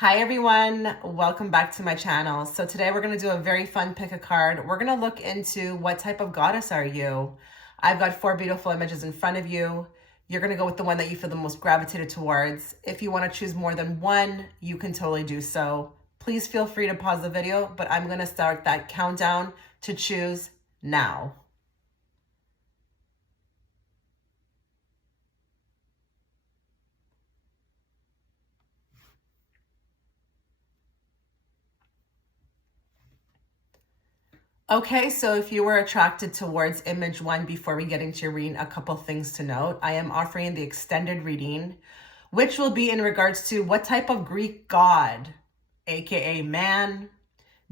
Hi everyone, welcome back to my channel. So today we're going to do a very fun pick a card. We're going to look into what type of goddess are you. I've got 4 beautiful images in front of you. You're going to go with the one that you feel the most gravitated towards. If you want to choose more than one, you can totally do so. Please feel free to pause the video, but I'm going to start that countdown to choose now. Okay, so if you were attracted towards image 1 before we get into your reading, a couple things to note. I am offering the extended reading, which will be in regards to what type of Greek god, aka man,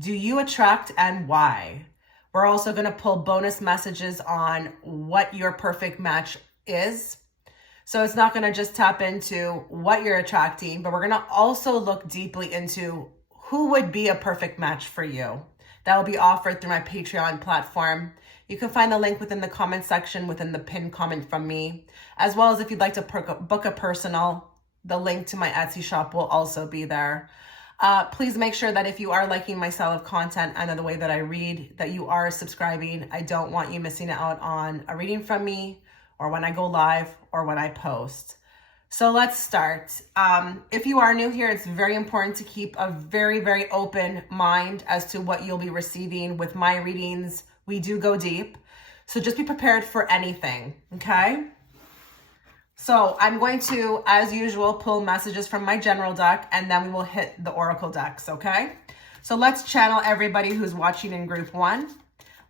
do you attract and why? We're also going to pull bonus messages on what your perfect match is. So it's not going to just tap into what you're attracting, but we're going to also look deeply into who would be a perfect match for you. That will be offered through my Patreon platform. You can find the link within the comment section within the pinned comment from me, as well as if you'd like to book a personal, the link to my Etsy shop will also be there. Please make sure that if you are liking my style of content and the way that I read, that you are subscribing. I don't want you missing out on a reading from me or when I go live or when I post. So let's start. If you are new here, it's very important to keep a very, very open mind as to what you'll be receiving with my readings. We do go deep. So just be prepared for anything, okay? So I'm going to, as usual, pull messages from my general deck, and then we will hit the oracle decks, okay? So let's channel everybody who's watching in group 1.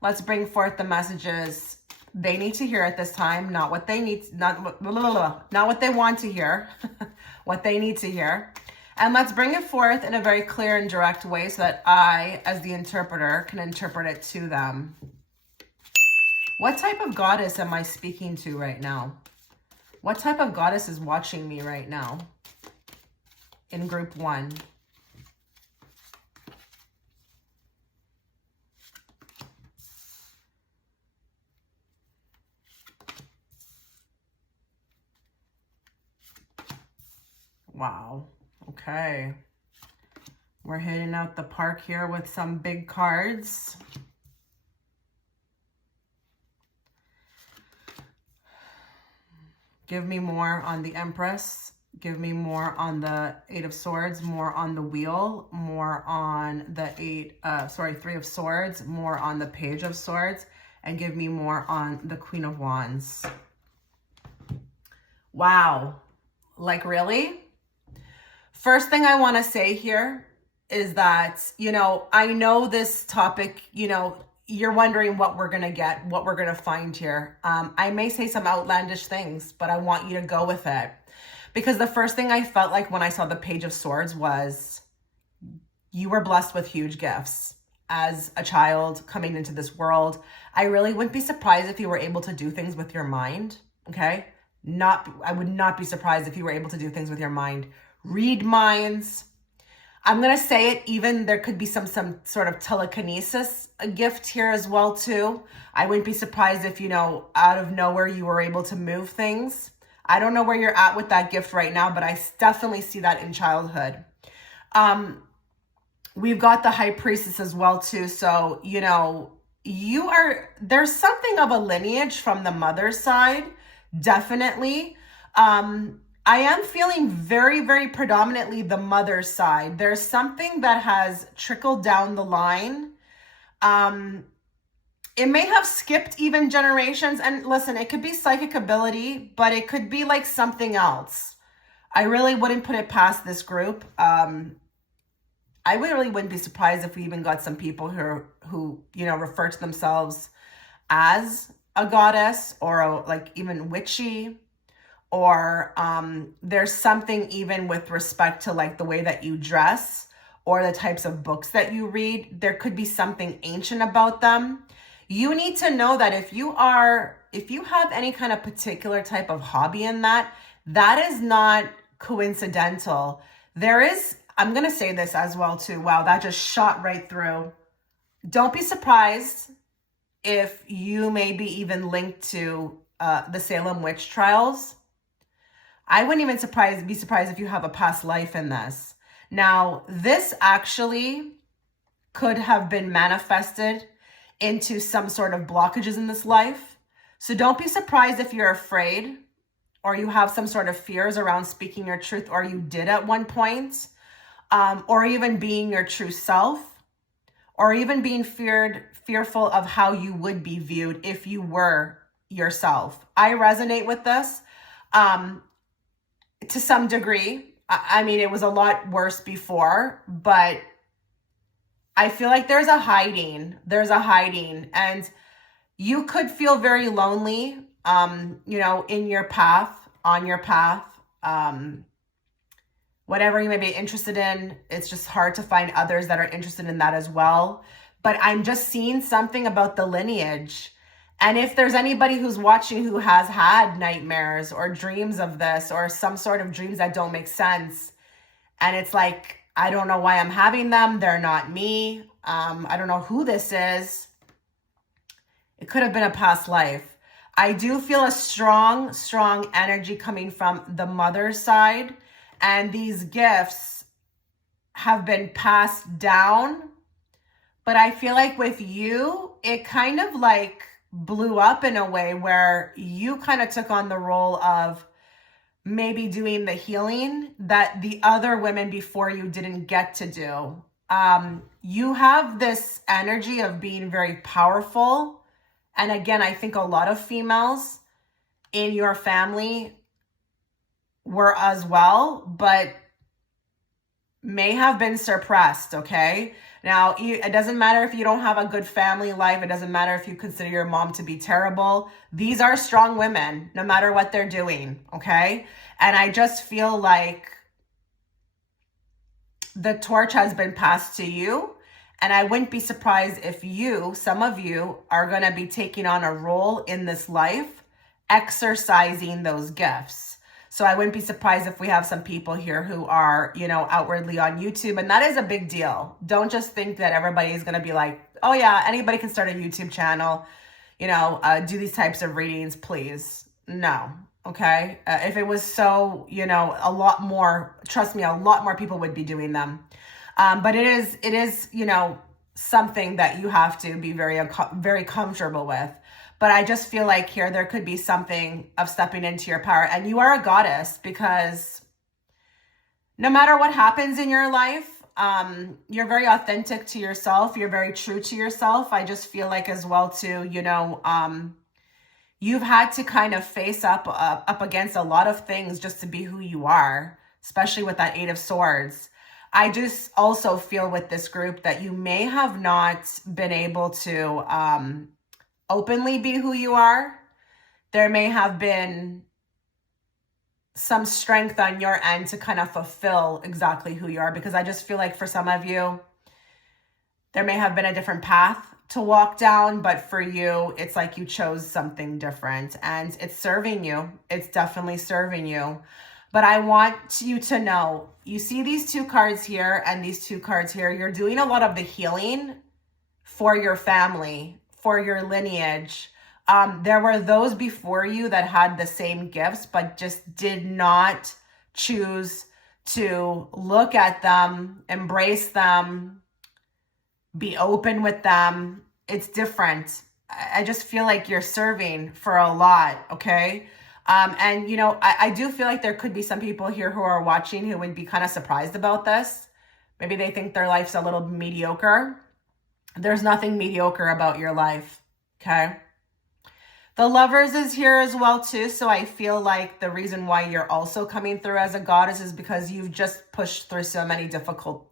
Let's bring forth the messages they need to hear at this time, not what they need, not what they want to hear, what they need to hear. And let's bring it forth in a very clear and direct way so that I, as the interpreter, can interpret it to them. What type of goddess am I speaking to right now? What type of goddess is watching me right now in group 1? Wow. Okay. We're hitting out the park here with some big cards. Give me more on the Empress. Give me more on the 8 of Swords, more on the Wheel, more on the 3 of Swords, more on the Page of Swords, and give me more on the Queen of Wands. Wow. Like, really? First thing I want to say here is that, I know this topic, you're wondering what we're going to get, what we're going to find here. I may say some outlandish things, but I want you to go with it. Because the first thing I felt like when I saw the Page of Swords was you were blessed with huge gifts as a child coming into this world. I really wouldn't be surprised if you were able to do things with your mind, okay? I would not be surprised if you were able to do things with your mind. Read minds. I'm going to say it, even there could be some sort of telekinesis, a gift here as well too. I wouldn't be surprised if, out of nowhere you were able to move things. I don't know where you're at with that gift right now, but I definitely see that in childhood. We've got the High Priestess as well too. So, there's something of a lineage from the mother's side, definitely. I am feeling very, very predominantly the mother's side. There's something that has trickled down the line. It may have skipped even generations. And listen, it could be psychic ability, but it could be like something else. I really wouldn't put it past this group. I really wouldn't be surprised if we even got some people who refer to themselves as a goddess or like even witchy. Or there's something even with respect to like the way that you dress or the types of books that you read. There could be something ancient about them. You need to know that if you have any kind of particular type of hobby in that is not coincidental. I'm going to say this as well too. Wow, that just shot right through. Don't be surprised if you may be even linked to the Salem witch trials. I wouldn't even be surprised if you have a past life in this. Now, this actually could have been manifested into some sort of blockages in this life. So don't be surprised if you're afraid or you have some sort of fears around speaking your truth, or you did at one point, or even being your true self, or even being fearful of how you would be viewed if you were yourself. I resonate with this to some degree. I mean, it was a lot worse before, but I feel like there's a hiding, and you could feel very lonely, in your path, on your path, whatever you may be interested in. It's just hard to find others that are interested in that as well. But I'm just seeing something about the lineage. And if there's anybody who's watching who has had nightmares or dreams of this, or some sort of dreams that don't make sense, and it's like, I don't know why I'm having them, they're not me, I don't know who this is, it could have been a past life. I do feel a strong energy coming from the mother's side, and these gifts have been passed down. But I feel like with you, it kind of like blew up in a way where you kind of took on the role of maybe doing the healing that the other women before you didn't get to do. You have this energy of being very powerful. And again, I think a lot of females in your family were as well, but may have been suppressed, okay? Now, it doesn't matter if you don't have a good family life. It doesn't matter if you consider your mom to be terrible. These are strong women, no matter what they're doing, okay? And I just feel like the torch has been passed to you. And I wouldn't be surprised if some of you, are going to be taking on a role in this life, exercising those gifts. So I wouldn't be surprised if we have some people here who are, outwardly on YouTube. And that is a big deal. Don't just think that everybody is going to be like, oh yeah, anybody can start a YouTube channel, do these types of readings, please. No. Okay. If it was so, a lot more, trust me, a lot more people would be doing them. But it is, something that you have to be very comfortable with. But I just feel like here there could be something of stepping into your power. And you are a goddess, because no matter what happens in your life, you're very authentic to yourself. You're very true to yourself. I just feel like as well too, you've had to kind of face up against a lot of things just to be who you are, especially with that 8 of Swords. I just also feel with this group that you may have not been able to openly be who you are. There may have been some strength on your end to kind of fulfill exactly who you are, because I just feel like for some of you, there may have been a different path to walk down, but for you, it's like you chose something different, and it's serving you. It's definitely serving you. But I want you to know, you see these 2 cards here and these 2 cards here, you're doing a lot of the healing for your family, for your lineage. There were those before you that had the same gifts, but just did not choose to look at them, embrace them, be open with them. It's different. I just feel like you're serving for a lot, okay? And, I do feel like there could be some people here who are watching who would be kind of surprised about this. Maybe they think their life's a little mediocre. There's nothing mediocre about your life, okay? The Lovers is here as well too. So I feel like the reason why you're also coming through as a goddess is because you've just pushed through so many difficult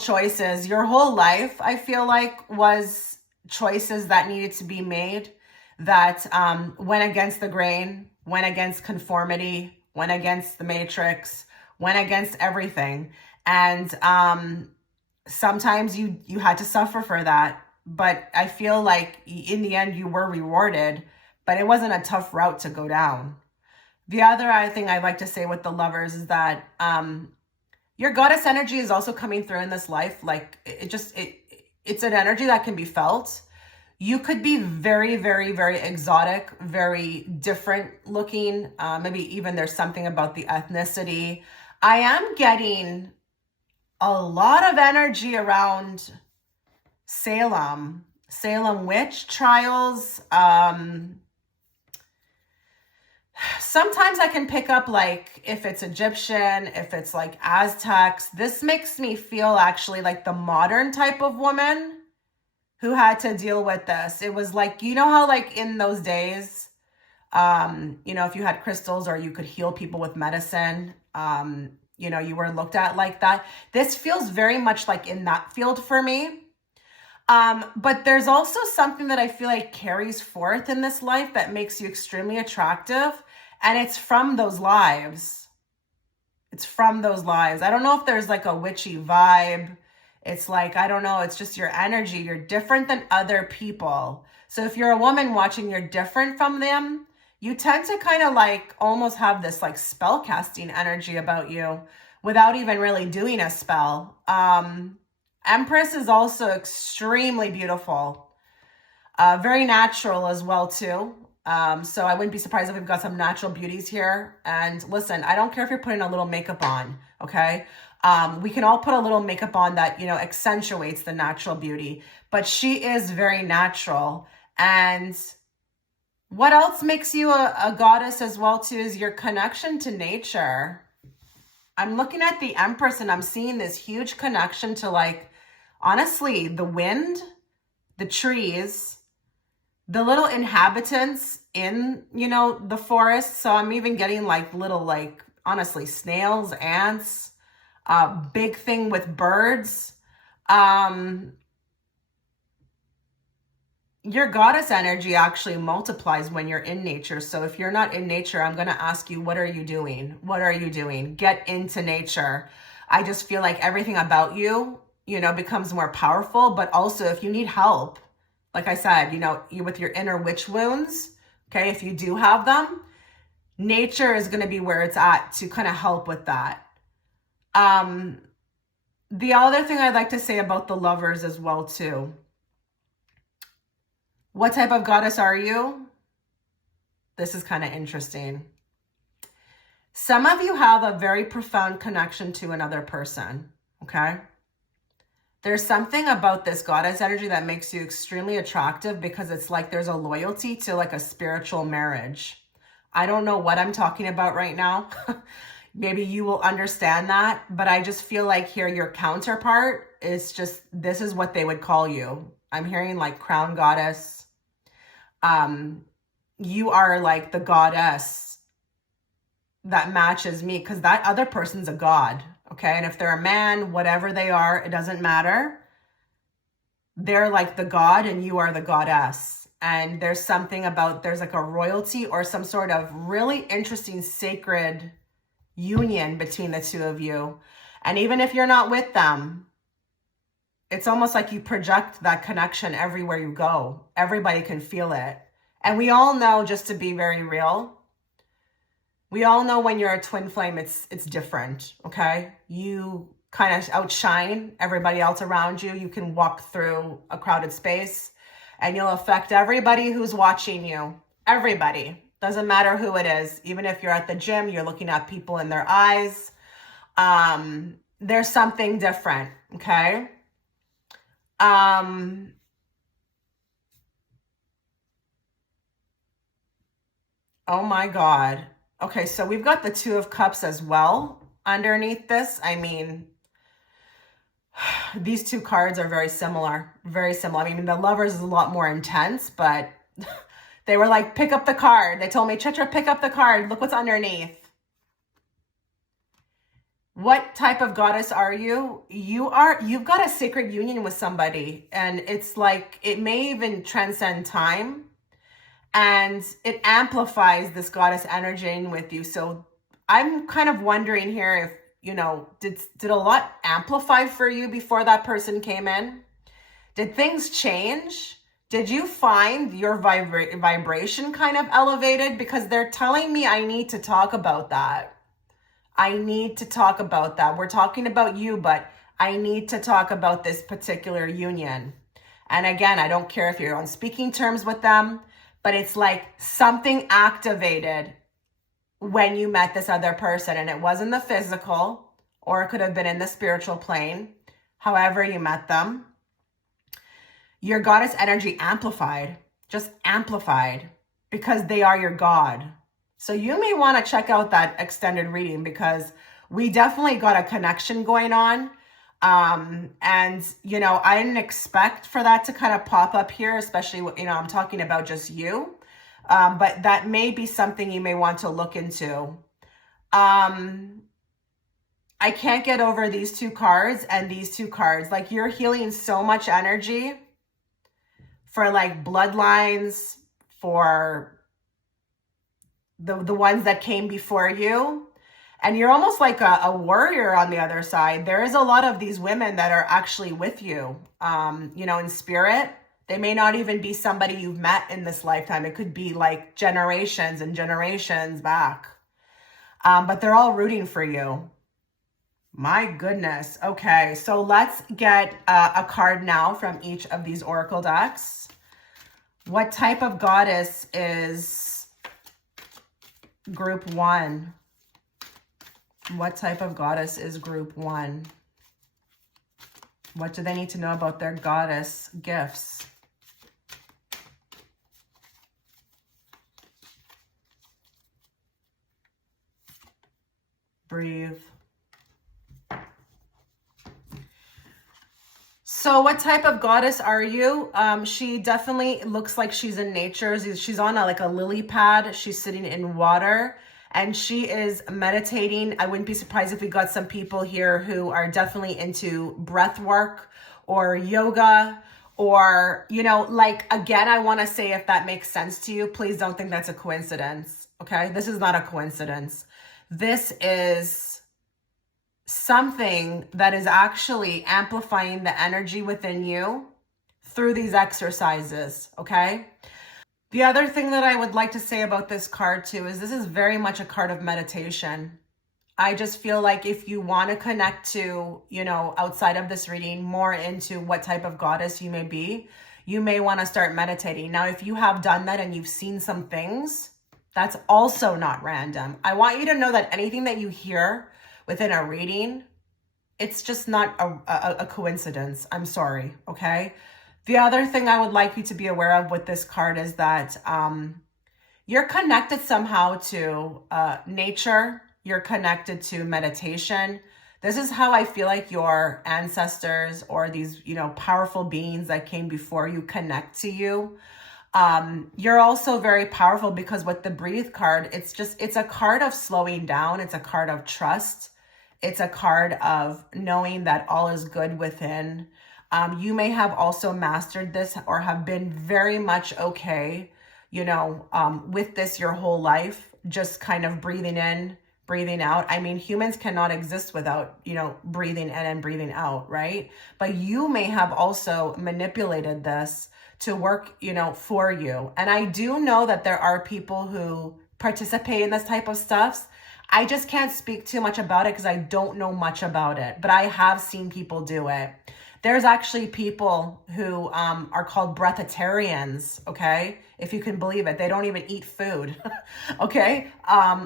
choices. Your whole life, I feel like, was choices that needed to be made, that went against the grain, went against conformity, went against the matrix, went against everything. And sometimes you had to suffer for that. But I feel like in the end you were rewarded, but it wasn't a tough route to go down. The other thing I'd like to say with the Lovers is that your goddess energy is also coming through in this life. Like it's an energy that can be felt. You could be very, very, very exotic, very different looking. Maybe even there's something about the ethnicity. I am getting a lot of energy around Salem witch trials. Sometimes I can pick up like if it's Egyptian, if it's like Aztecs. This makes me feel actually like the modern type of woman who had to deal with this. It was like, you know how like in those days, if you had crystals or you could heal people with medicine, you were looked at like that. This feels very much like in that field for me. But there's also something that I feel like carries forth in this life that makes you extremely attractive. And it's from those lives. It's from those lives. I don't know if there's like a witchy vibe. It's like, I don't know. It's just your energy. You're different than other people. So if you're a woman watching, you're different from them. You tend to kind of like almost have this like spell casting energy about you without even really doing a spell. Empress is also extremely beautiful. Very natural as well too. So I wouldn't be surprised if we've got some natural beauties here. And listen, I don't care if you're putting a little makeup on, okay? We can all put a little makeup on that, accentuates the natural beauty. But she is very natural. And what else makes you a goddess as well too is your connection to nature. I'm looking at the Empress and I'm seeing this huge connection to like, honestly, the wind, the trees, the little inhabitants in, the forest. So I'm even getting like little, like, honestly, snails, ants, big thing with birds. Your goddess energy actually multiplies when you're in nature. So if you're not in nature, I'm going to ask you, what are you doing? What are you doing? Get into nature. I just feel like everything about you, becomes more powerful. But also if you need help, like I said, you with your inner witch wounds, okay, if you do have them, nature is going to be where it's at to kind of help with that. The other thing I'd like to say about the Lovers as well too. What type of goddess are you? This is kind of interesting. Some of you have a very profound connection to another person, okay? There's something about this goddess energy that makes you extremely attractive because it's like there's a loyalty to like a spiritual marriage. I don't know what I'm talking about right now. Maybe you will understand that, but I just feel like here your counterpart is just, this is what they would call you. I'm hearing like crown goddess. You are like the goddess that matches me because that other person's a god. Okay. And if they're a man, whatever they are, it doesn't matter. They're like the god and you are the goddess. And there's something about, there's like a royalty or some sort of really interesting sacred union between the two of you. And even if you're not with them, it's almost like you project that connection everywhere you go. Everybody can feel it. And we all know, just to be very real, we all know when you're a twin flame, it's different, okay? You kind of outshine everybody else around you. You can walk through a crowded space and you'll affect everybody who's watching you. Everybody. Doesn't matter who it is. Even if you're at the gym, you're looking at people in their eyes. There's something different, okay? Oh my God. Okay, so we've got the Two of Cups as well underneath this. I mean, these two cards are very similar. Very similar. I mean, the Lovers is a lot more intense, but they were like, pick up the card. They told me, Chitra, pick up the card. Look what's underneath. What type of goddess are you? You've got a sacred union with somebody, and it's like, it may even transcend time. And it amplifies this goddess energy in with you. So I'm kind of wondering here if, did a lot amplify for you before that person came in? Did things change? Did you find your vibration kind of elevated? Because they're telling me I need to talk about that. I need to talk about that. We're talking about you, but I need to talk about this particular union. And again, I don't care if you're on speaking terms with them, but it's like something activated when you met this other person, and it wasn't the physical, or it could have been in the spiritual plane, however you met them. Your goddess energy amplified, just amplified, because they are your God. So you may want to check out that extended reading, because we definitely got a connection going on. And, you know, I didn't expect for that to kind of pop up here, especially, you know, I'm talking about just you. But that may be something you may want to look into. I can't get over these two cards and these two cards. Like, you're healing so much energy for like bloodlines, for the ones that came before you. And you're almost like a warrior on the other side. There is a lot of these women that are actually with you, you know, in spirit. They may not even be somebody you've met in this lifetime. It could be like generations and generations back. But they're all rooting for you. My goodness. Okay, so let's get a card now from each of these oracle decks. What type of goddess is group 1? What type of goddess is group 1? What do they need to know about their goddess gifts? Breathe. So what type of goddess are you? She definitely looks like she's in nature. She's on like a lily pad. She's sitting in water and she is meditating. I wouldn't be surprised if we got some people here who are definitely into breath work or yoga, or, you know, like, again, I want to say, if that makes sense to you, please don't think that's a coincidence. Okay. This is not a coincidence. This is something that is actually amplifying the energy within you through these exercises, okay? The other thing that I would like to say about this card too is this is very much a card of meditation. I just feel like if you want to connect to, you know, outside of this reading, more into what type of goddess you may be, you may want to start meditating. Now, if you have done that and you've seen some things, that's also not random. I want you to know that anything that you hear within a reading, it's just not a coincidence. I'm sorry, okay? The other thing I would like you to be aware of with this card is that you're connected somehow to nature. You're connected to meditation. This is how I feel like your ancestors or these, you know, powerful beings that came before you connect to you. You're also very powerful because with the breathe card, it's a card of slowing down. It's a card of trust. It's a card of knowing that all is good within. You may have also mastered this or have been very much okay, you know, with this your whole life, just kind of breathing in, breathing out. I mean, humans cannot exist without, you know, breathing in and breathing out, right? But you may have also manipulated this to work, you know, for you. And I do know that there are people who participate in this type of stuff. I just can't speak too much about it because I don't know much about it, but I have seen people do it. There's actually people who are called breatharians, okay? If you can believe it. They don't even eat food, okay?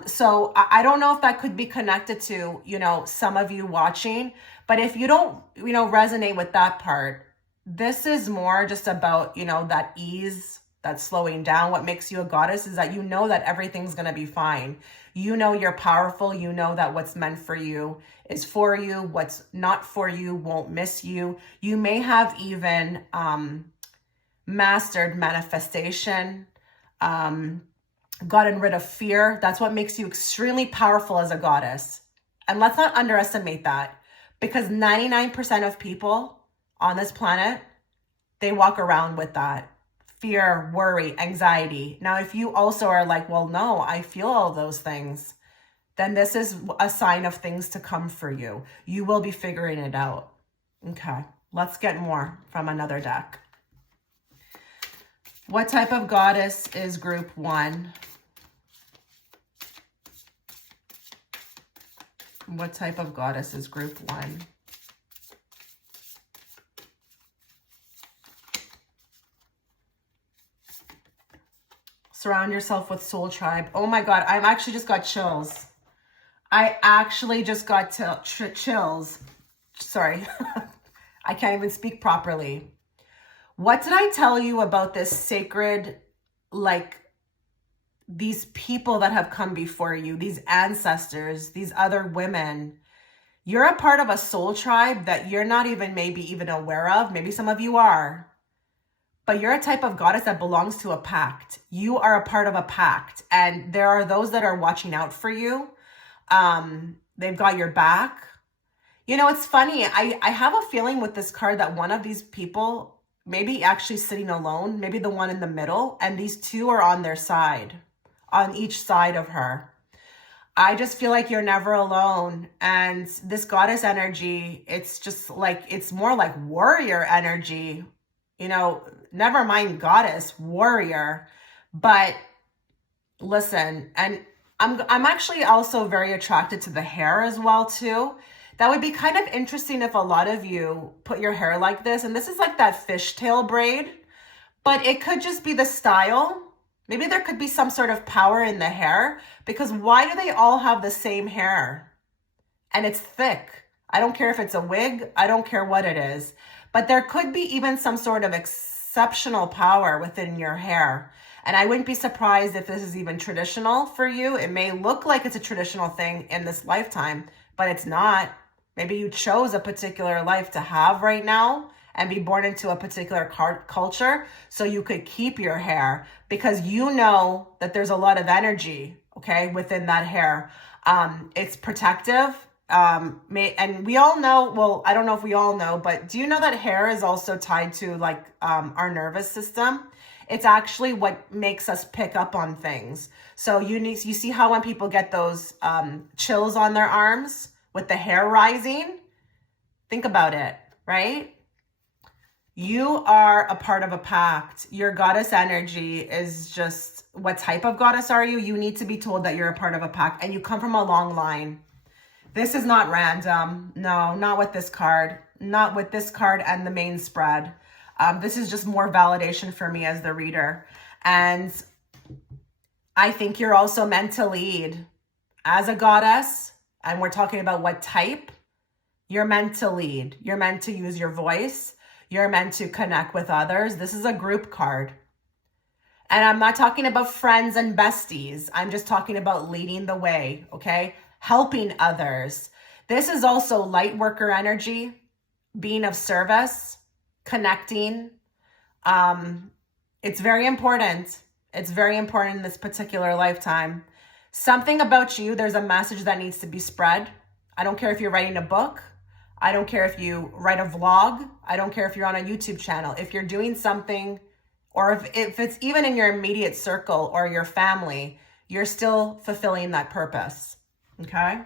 So I don't know if that could be connected to, you know, some of you watching, but if you don't, you know, resonate with that part, this is more just about, you know, that ease, that slowing down. What makes you a goddess is that you know that everything's going to be fine. You know you're powerful. You know that what's meant for you is for you. What's not for you won't miss you. You may have even mastered manifestation, gotten rid of fear. That's what makes you extremely powerful as a goddess. And let's not underestimate that, because 99% of people on this planet, they walk around with that. Fear, worry, anxiety. Now, if you also are like, well, no, I feel all those things, then this is a sign of things to come for you. You will be figuring it out. Okay, let's get more from another deck. What type of goddess is group 1? What type of goddess is group 1? Surround yourself with soul tribe. Oh my God, I've actually just got chills. I actually just got chills. Sorry, I can't even speak properly. What did I tell you about this sacred, like, these people that have come before you, these ancestors, these other women? You're a part of a soul tribe that you're not even maybe even aware of. Maybe some of you are. But you're a type of goddess that belongs to a pact. You are a part of a pact. And there are those that are watching out for you. They've got your back. You know, it's funny. I have a feeling with this card that one of these people, maybe actually sitting alone, maybe the one in the middle, and these two are on their side, on each side of her. I just feel like you're never alone. And this goddess energy, it's just like, it's more like warrior energy. You know, never mind goddess, warrior. But listen, and I'm actually also very attracted to the hair as well too. That would be kind of interesting if a lot of you put your hair like this. And this is like that fishtail braid, but it could just be the style. Maybe there could be some sort of power in the hair, because why do they all have the same hair? And it's thick. I don't care if it's a wig. I don't care what it is. But there could be even some sort of exceptional power within your hair. And I wouldn't be surprised if this is even traditional for you. It may look like it's a traditional thing in this lifetime, but it's not. Maybe you chose a particular life to have right now and be born into a particular culture so you could keep your hair, because you know that there's a lot of energy, okay, within that hair. It's protective. And we all know, well, I don't know if we all know, but do you know that hair is also tied to like our nervous system? It's actually what makes us pick up on things. So you see how when people get those chills on their arms with the hair rising, think about it, right? You are a part of a pact. Your goddess energy is just, what type of goddess are you? You need to be told that you're a part of a pact and you come from a long line. This is not random. No, not with this card. Not with this card and the main spread. This is just more validation for me as the reader. And I think you're also meant to lead as a goddess. And we're talking about what type. You're meant to lead. You're meant to use your voice. You're meant to connect with others. This is a group card. And I'm not talking about friends and besties. I'm just talking about leading the way, okay? Helping others. This is also light worker energy, being of service, connecting. It's very important. It's very important in this particular lifetime. Something about you, there's a message that needs to be spread. I don't care if you're writing a book. I don't care if you write a vlog. I don't care if you're on a YouTube channel. If you're doing something, or if it's even in your immediate circle or your family, you're still fulfilling that purpose. Okay?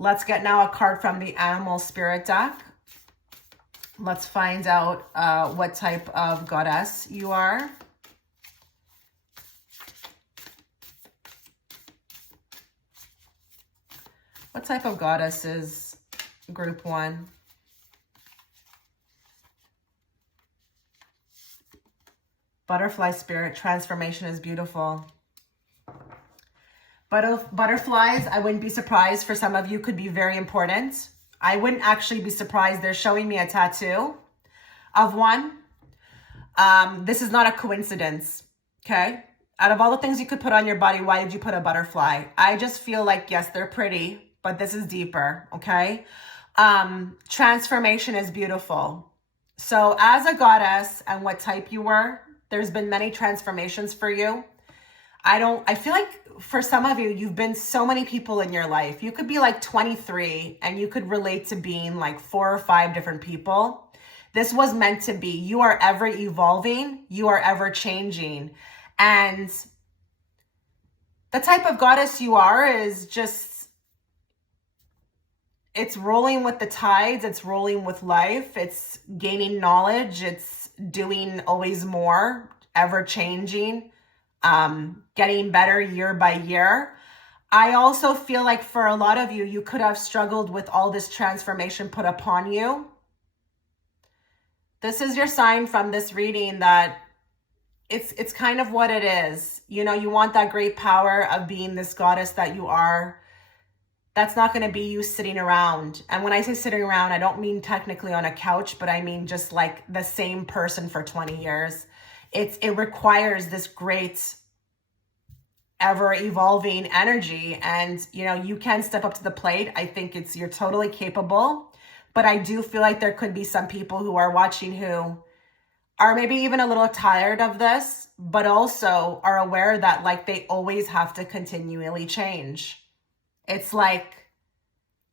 Let's get now a card from the Animal Spirit deck. Let's find out what type of goddess you are. What type of goddess is group 1? Butterfly spirit, transformation is beautiful. Butterflies, I wouldn't be surprised, for some of you could be very important. I wouldn't actually be surprised. They're showing me a tattoo of one. This is not a coincidence, okay? Out of all the things you could put on your body, why did you put a butterfly? I just feel like, yes, they're pretty, but this is deeper, okay? Transformation is beautiful. So as a goddess and what type you were, there's been many transformations for you. I feel like for some of you, you've been so many people in your life. You could be like 23 and you could relate to being like 4 or 5 different people. This was meant to be. You are ever evolving. You are ever changing. And the type of goddess you are is just, it's rolling with the tides. It's rolling with life. It's gaining knowledge. It's doing always more, ever changing, getting better year by year. I also feel like for a lot of you, you could have struggled with all this transformation put upon you. This is your sign from this reading that it's kind of what it is. You know, you want that great power of being this goddess that you are. That's not going to be you sitting around. And when I say sitting around, I don't mean technically on a couch, but I mean just like the same person for 20 years. It requires this great ever evolving energy, and you know, you can step up to the plate. I think you're totally capable, but I do feel like there could be some people who are watching who are maybe even a little tired of this, but also are aware that like they always have to continually change. It's like,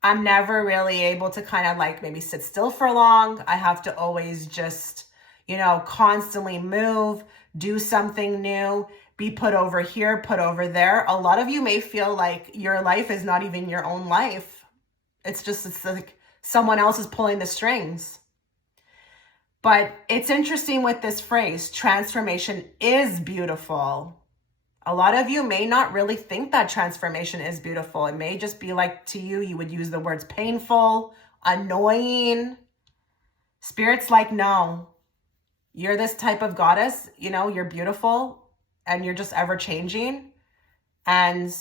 I'm never really able to kind of like maybe sit still for long. I have to always just, you know, constantly move, do something new, be put over here, put over there. A lot of you may feel like your life is not even your own life. It's like someone else is pulling the strings. But it's interesting with this phrase, transformation is beautiful. A lot of you may not really think that transformation is beautiful. It may just be like, to you, you would use the words painful, annoying. Spirit's like, no, you're this type of goddess, you know, you're beautiful and you're just ever changing. And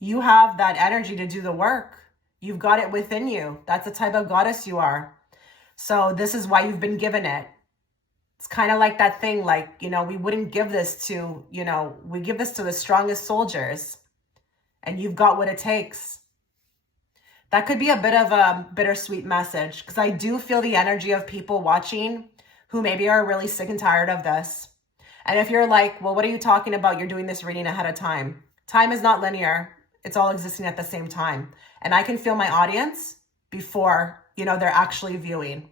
you have that energy to do the work. You've got it within you. That's the type of goddess you are. So this is why you've been given it. It's kind of like that thing, like, you know, we wouldn't give this to, you know, we give this to the strongest soldiers, and you've got what it takes. That could be a bit of a bittersweet message, because I do feel the energy of people watching who maybe are really sick and tired of this. And if you're like, well, what are you talking about? You're doing this reading ahead of time. Time is not linear. It's all existing at the same time. And I can feel my audience before, you know, they're actually viewing.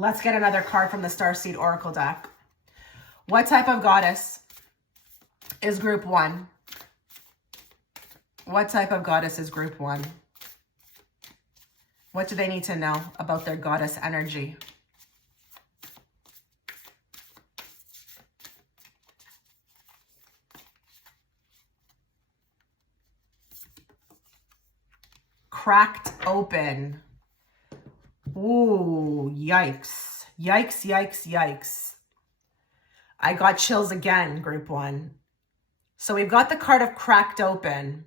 Let's get another card from the Starseed Oracle deck. What type of goddess is group 1? What type of goddess is group 1? What do they need to know about their goddess energy? Cracked open. Ooh, yikes. Yikes, yikes, yikes. I got chills again, group 1. So we've got the card of cracked open.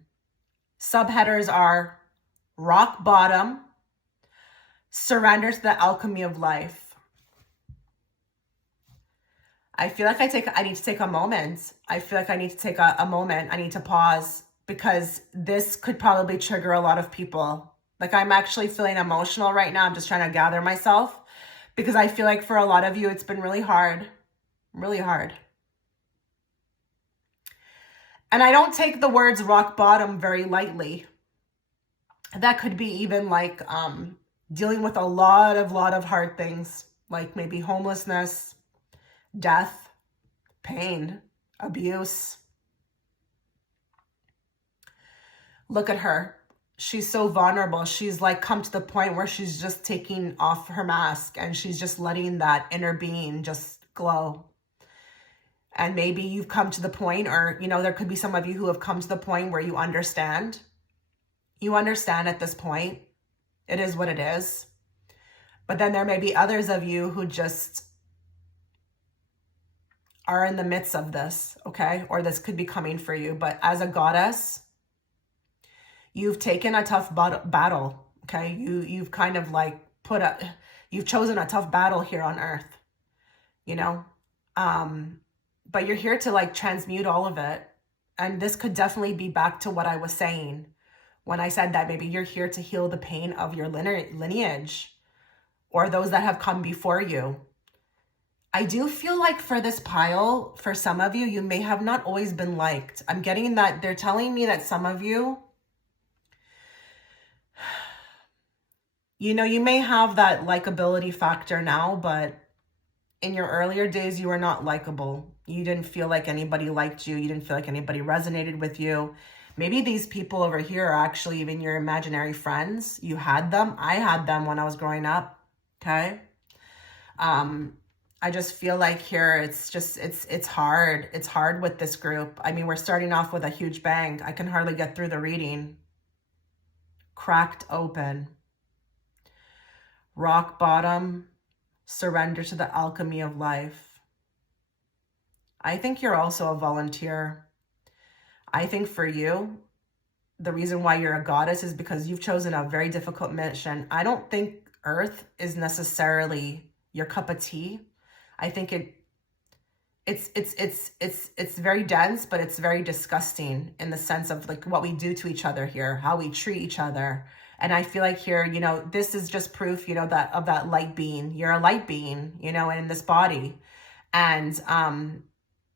Subheaders are rock bottom, surrender to the alchemy of life. I feel like I need to take a moment. I feel like I need to take a moment. I need to pause, because this could probably trigger a lot of people. Like, I'm actually feeling emotional right now. I'm just trying to gather myself, because I feel like for a lot of you, it's been really hard, really hard. And I don't take the words rock bottom very lightly. That could be even like dealing with a lot of hard things, like maybe homelessness, death, pain, abuse. Look at her. She's so vulnerable. She's like come to the point where she's just taking off her mask and she's just letting that inner being just glow. And maybe you've come to the point, or, you know, there could be some of you who have come to the point where you understand. You understand at this point. It is what it is. But then there may be others of you who just are in the midst of this, okay? Or this could be coming for you. But as a goddess, you've taken a tough battle, okay? You've kind of like you've chosen a tough battle here on earth, you know? But you're here to like transmute all of it. And this could definitely be back to what I was saying when I said that maybe you're here to heal the pain of your lineage or those that have come before you. I do feel like for this pile, for some of you, you may have not always been liked. I'm getting that they're telling me that some of you, you know, you may have that likability factor now, but in your earlier days, you were not likable. You didn't feel like anybody liked you. You didn't feel like anybody resonated with you. Maybe these people over here are actually even your imaginary friends. You had them. I had them when I was growing up. Okay. I just feel like here it's hard. It's hard with this group. I mean, we're starting off with a huge bang. I can hardly get through the reading. Cracked open. Rock bottom. Surrender to the alchemy of life. I think you're also a volunteer. I think for you, the reason why you're a goddess is because you've chosen a very difficult mission. I don't think Earth is necessarily your cup of tea. I think it's very dense, but it's very disgusting in the sense of like what we do to each other here, how we treat each other. And I feel like here, this is just proof, that of that light being. You're a light being, in this body. And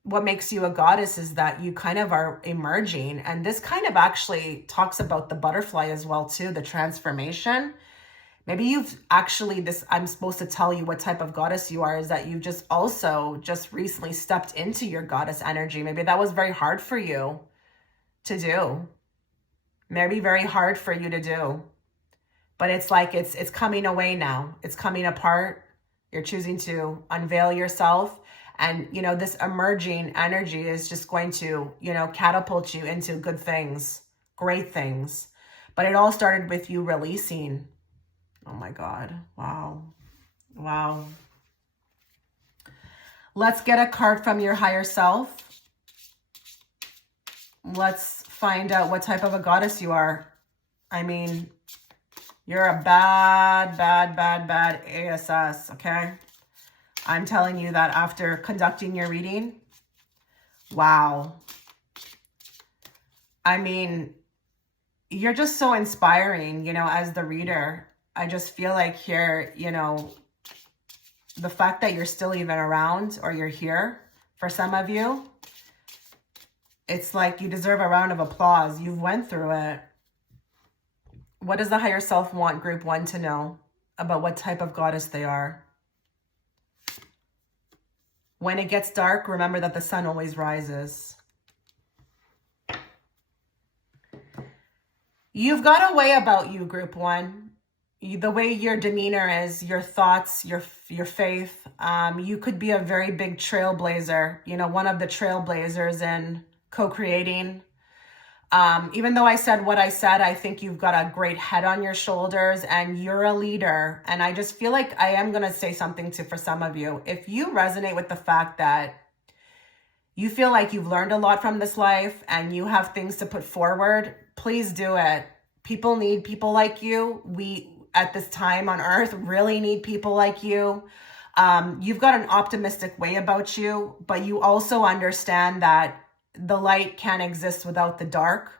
what makes you a goddess is that you kind of are emerging. And this kind of actually talks about the butterfly as well, too, the transformation. Maybe you've actually, I'm supposed to tell you what type of goddess you are, is that you just recently stepped into your goddess energy. Maybe that was very hard for you to do. Maybe very hard for you to do. But it's like it's coming away now. It's coming apart. You're choosing to unveil yourself. And, this emerging energy is just going to, catapult you into good things, great things. But it all started with you releasing. Oh my God. Wow. Wow. Let's get a card from your higher self. Let's find out what type of a goddess you are. I mean, you're a bad ASS, okay? I'm telling you that after conducting your reading. Wow. I mean, you're just so inspiring, as the reader. I just feel like here, the fact that you're still even around or you're here for some of you, it's like you deserve a round of applause. You've went through it. What does the higher self want group 1 to know about what type of goddess they are? When it gets dark, remember that the sun always rises. You've got a way about you, group 1. The way your demeanor is, your thoughts, your faith. You could be a very big trailblazer, one of the trailblazers in co-creating. Even though I said what I said, I think you've got a great head on your shoulders and you're a leader. And I just feel like I am going to say something for some of you. If you resonate with the fact that you feel like you've learned a lot from this life and you have things to put forward, please do it. People need people like you. We, at this time on Earth, really need people like you. You've got an optimistic way about you, but you also understand that the light can't exist without the dark.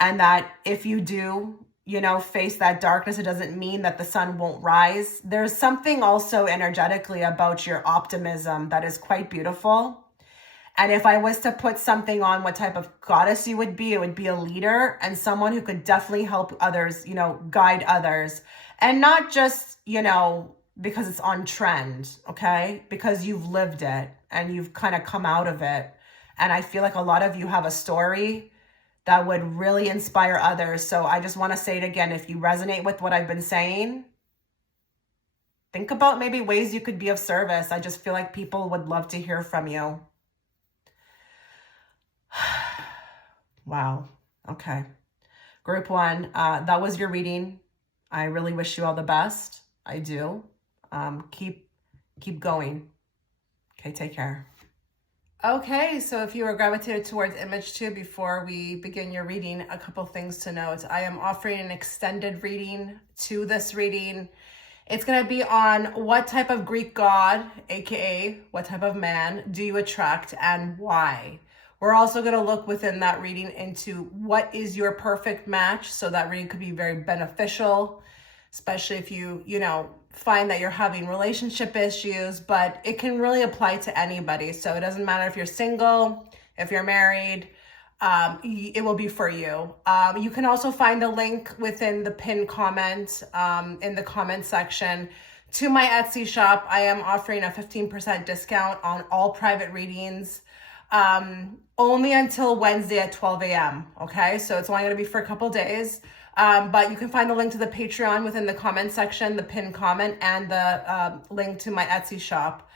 And that if you do, face that darkness, it doesn't mean that the sun won't rise. There's something also energetically about your optimism that is quite beautiful. And if I was to put something on what type of goddess you would be, it would be a leader and someone who could definitely help others, guide others. And not just, because it's on trend, okay? Because you've lived it and you've kind of come out of it. And I feel like a lot of you have a story that would really inspire others. So I just want to say it again. If you resonate with what I've been saying, think about maybe ways you could be of service. I just feel like people would love to hear from you. Wow. Okay. Group 1, that was your reading. I really wish you all the best. I do. Keep going. Okay, take care. Okay, so if you are gravitated towards image 2, before we begin your reading, a couple things to note. I am offering an extended reading to this reading. It's going to be on what type of Greek god, aka what type of man, do you attract and why. We're also going to look within that reading into what is your perfect match. So that reading could be very beneficial, especially if you find that you're having relationship issues, but it can really apply to anybody. So it doesn't matter if you're single, if you're married, it will be for you. You can also find a link within the pinned comment in the comment section to my Etsy shop. I am offering a 15% discount on all private readings. Only until Wednesday at 12 a.m. Okay, so it's only going to be for a couple days. But you can find the link to the Patreon within the comment section, the pinned comment, and the link to my Etsy shop.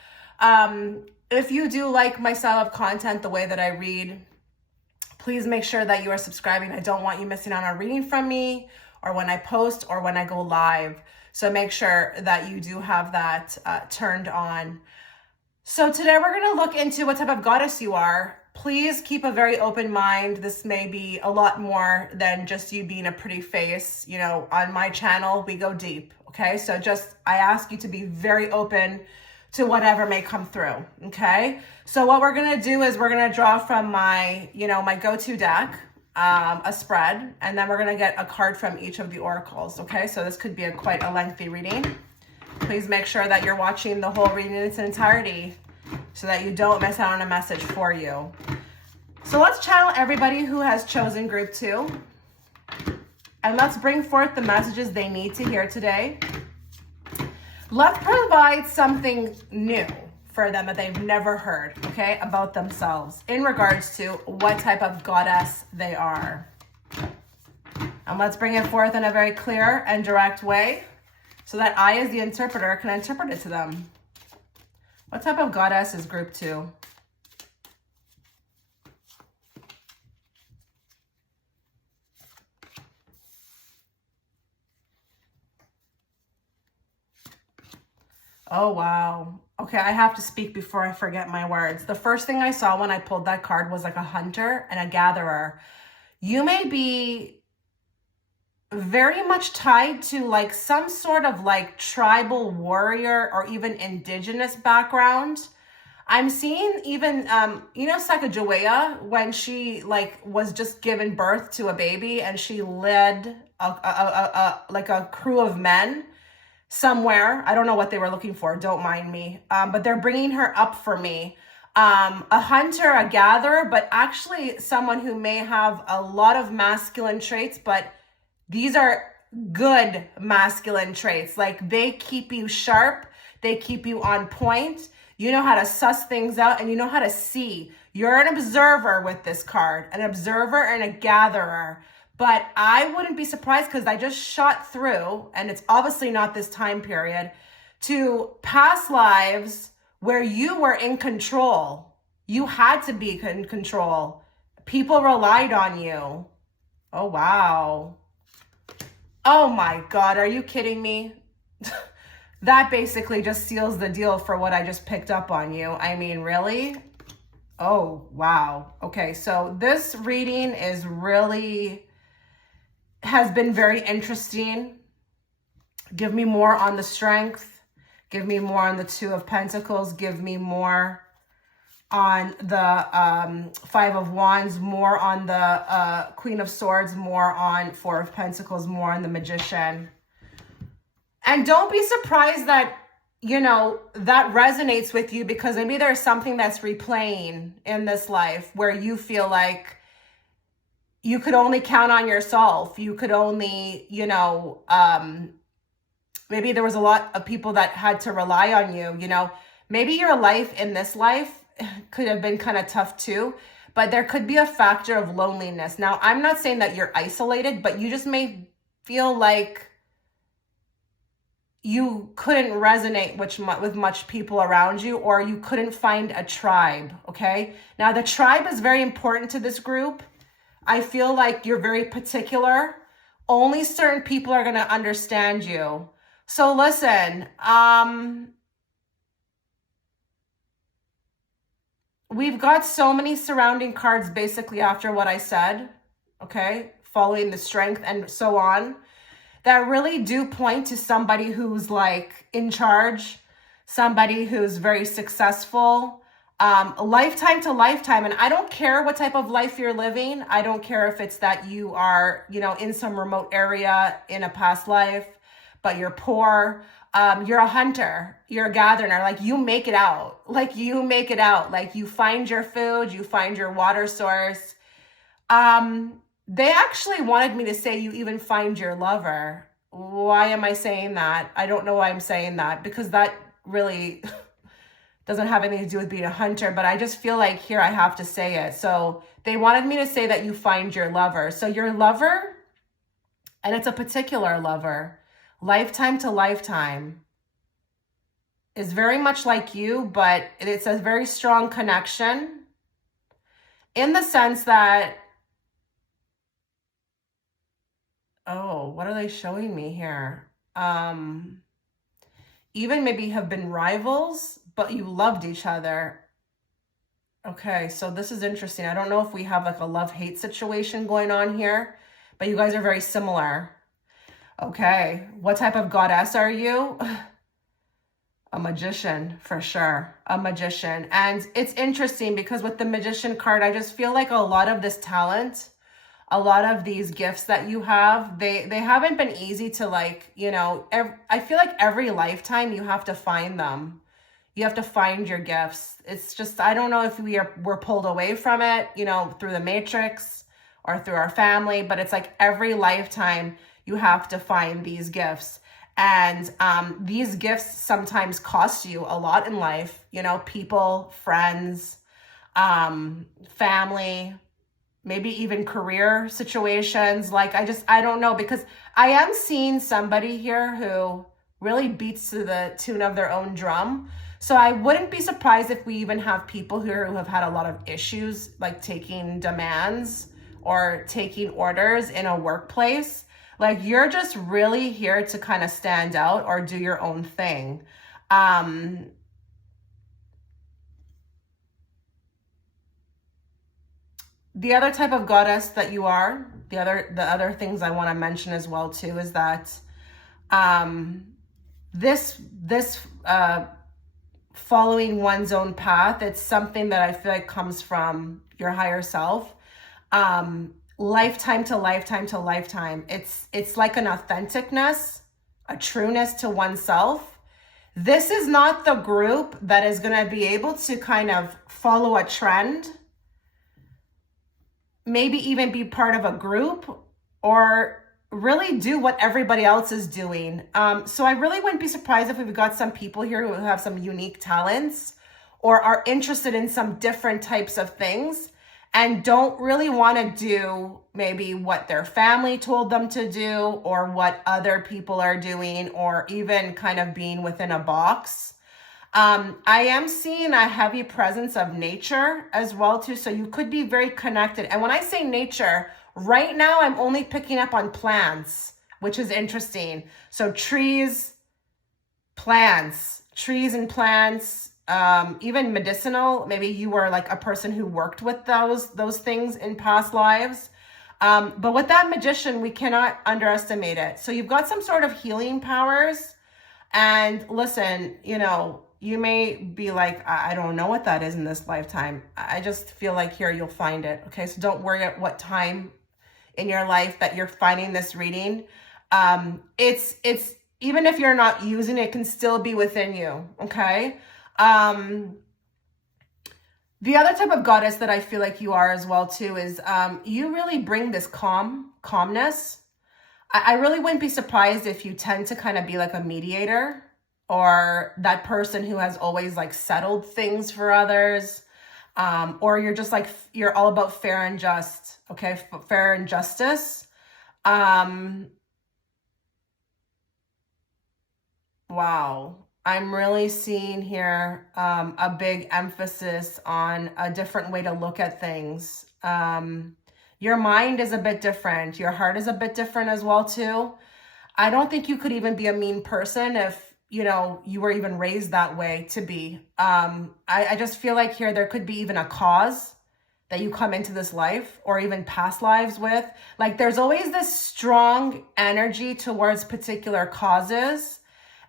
If you do like my style of content, the way that I read, please make sure that you are subscribing. I don't want you missing out on a reading from me or when I post or when I go live. So make sure that you do have that turned on. So today we're going to look into what type of goddess you are. Please keep a very open mind. This may be a lot more than just you being a pretty face. You know, on my channel, we go deep. Okay. So I ask you to be very open to whatever may come through. Okay. So what we're going to do is we're going to draw from my go-to deck, a spread, and then we're going to get a card from each of the oracles. Okay. So this could be quite a lengthy reading. Please make sure that you're watching the whole reading in its entirety so that you don't miss out on a message for you. So let's channel everybody who has chosen group 2. And let's bring forth the messages they need to hear today. Let's provide something new for them that they've never heard, okay, about themselves in regards to what type of goddess they are. And let's bring it forth in a very clear and direct way, so that I, as the interpreter, can interpret it to them. What type of goddess is group 2? Oh, wow. Okay, I have to speak before I forget my words. The first thing I saw when I pulled that card was like a hunter and a gatherer. You may be very much tied to like some sort of like tribal warrior or even indigenous background. I'm seeing even, Sacagawea, when she like was just given birth to a baby and she led a crew of men somewhere. I don't know what they were looking for. Don't mind me. But they're bringing her up for me. A hunter, a gatherer, but actually someone who may have a lot of masculine traits, but these are good masculine traits. Like they keep you sharp. They keep you on point. You know how to suss things out and you know how to see. You're an observer with this card, an observer and a gatherer. But I wouldn't be surprised, because I just shot through, and it's obviously not this time period, to past lives where you were in control. You had to be in control. People relied on you. Oh, wow. Oh my God, are you kidding me? That basically just seals the deal for what I just picked up on you. I mean, really? Oh, wow. Okay, so this reading has been very interesting. Give me more on the Strength. Give me more on the 2 of Pentacles. Give me more on the 5 of Wands, more on the Queen of Swords, more on 4 of Pentacles, more on the Magician. And don't be surprised that, that resonates with you, because maybe there's something that's replaying in this life where you feel like you could only count on yourself. You could only, maybe there was a lot of people that had to rely on you, maybe your life in this life could have been kind of tough too, but there could be a factor of loneliness. Now, I'm not saying that you're isolated, but you just may feel like you couldn't resonate with much people around you, or you couldn't find a tribe, okay? Now, the tribe is very important to this group. I feel like you're very particular. Only certain people are going to understand you. So listen, we've got so many surrounding cards basically after what I said, okay? Following the Strength and so on, that really do point to somebody who's like in charge, somebody who's very successful, lifetime to lifetime. And I don't care what type of life you're living. I don't care if it's that you are, in some remote area in a past life, but you're poor. You're a hunter, you're a gatherer, like you make it out, like you find your food, you find your water source. They actually wanted me to say you even find your lover. Why am I saying that? I don't know why I'm saying that, because that really doesn't have anything to do with being a hunter, but I just feel like here I have to say it. So they wanted me to say that you find your lover. So your lover, and it's a particular lover, lifetime to lifetime, is very much like you, but it's a very strong connection in the sense that, oh, what are they showing me here? Even maybe have been rivals, but you loved each other. Okay, so this is interesting. I don't know if we have like a love-hate situation going on here, but you guys are very similar. Okay, what type of goddess are you? A magician, for sure. A magician. And it's interesting because with the magician card, I just feel like a lot of this talent, a lot of these gifts that you have, they haven't been easy to like, I feel like every lifetime you have to find them. You have to find your gifts. It's just, I don't know if we're pulled away from it, through the matrix or through our family, but it's like every lifetime you have to find these gifts. And these gifts sometimes cost you a lot in life, people, friends, family, maybe even career situations. Like, I don't know, because I am seeing somebody here who really beats to the tune of their own drum. So I wouldn't be surprised if we even have people here who have had a lot of issues, like taking demands or taking orders in a workplace. Like, you're just really here to kind of stand out or do your own thing. The other type of goddess that you are, the other things I want to mention as well too, is that this following one's own path, it's something that I feel like comes from your higher self. Lifetime to lifetime to lifetime. It's like an authenticness, a trueness to oneself. This is not the group that is going to be able to kind of follow a trend, maybe even be part of a group, or really do what everybody else is doing. So I really wouldn't be surprised if we've got some people here who have some unique talents or are interested in some different types of things and don't really want to do maybe what their family told them to do or what other people are doing, or even kind of being within a box. I am seeing a heavy presence of nature as well too. So you could be very connected. And when I say nature, right now I'm only picking up on plants, which is interesting. So trees, plants, trees and plants, even medicinal. Maybe you were like a person who worked with those things in past lives. But with that magician, we cannot underestimate it. So you've got some sort of healing powers. And listen, you may be like, I don't know what that is in this lifetime. I just feel like here you'll find it. Okay, so don't worry at what time in your life that you're finding this reading. It's even if you're not using it, can still be within you. Okay. The other type of goddess that I feel like you are as well too is you really bring this calmness. I really wouldn't be surprised if you tend to kind of be like a mediator, or that person who has always like settled things for others, or you're just like, you're all about fair and just, okay, fair and justice. Wow. I'm really seeing here a big emphasis on a different way to look at things. Your mind is a bit different. Your heart is a bit different as well too. I don't think you could even be a mean person if, you were even raised that way to be. I just feel like here there could be even a cause that you come into this life or even past lives with. Like, there's always this strong energy towards particular causes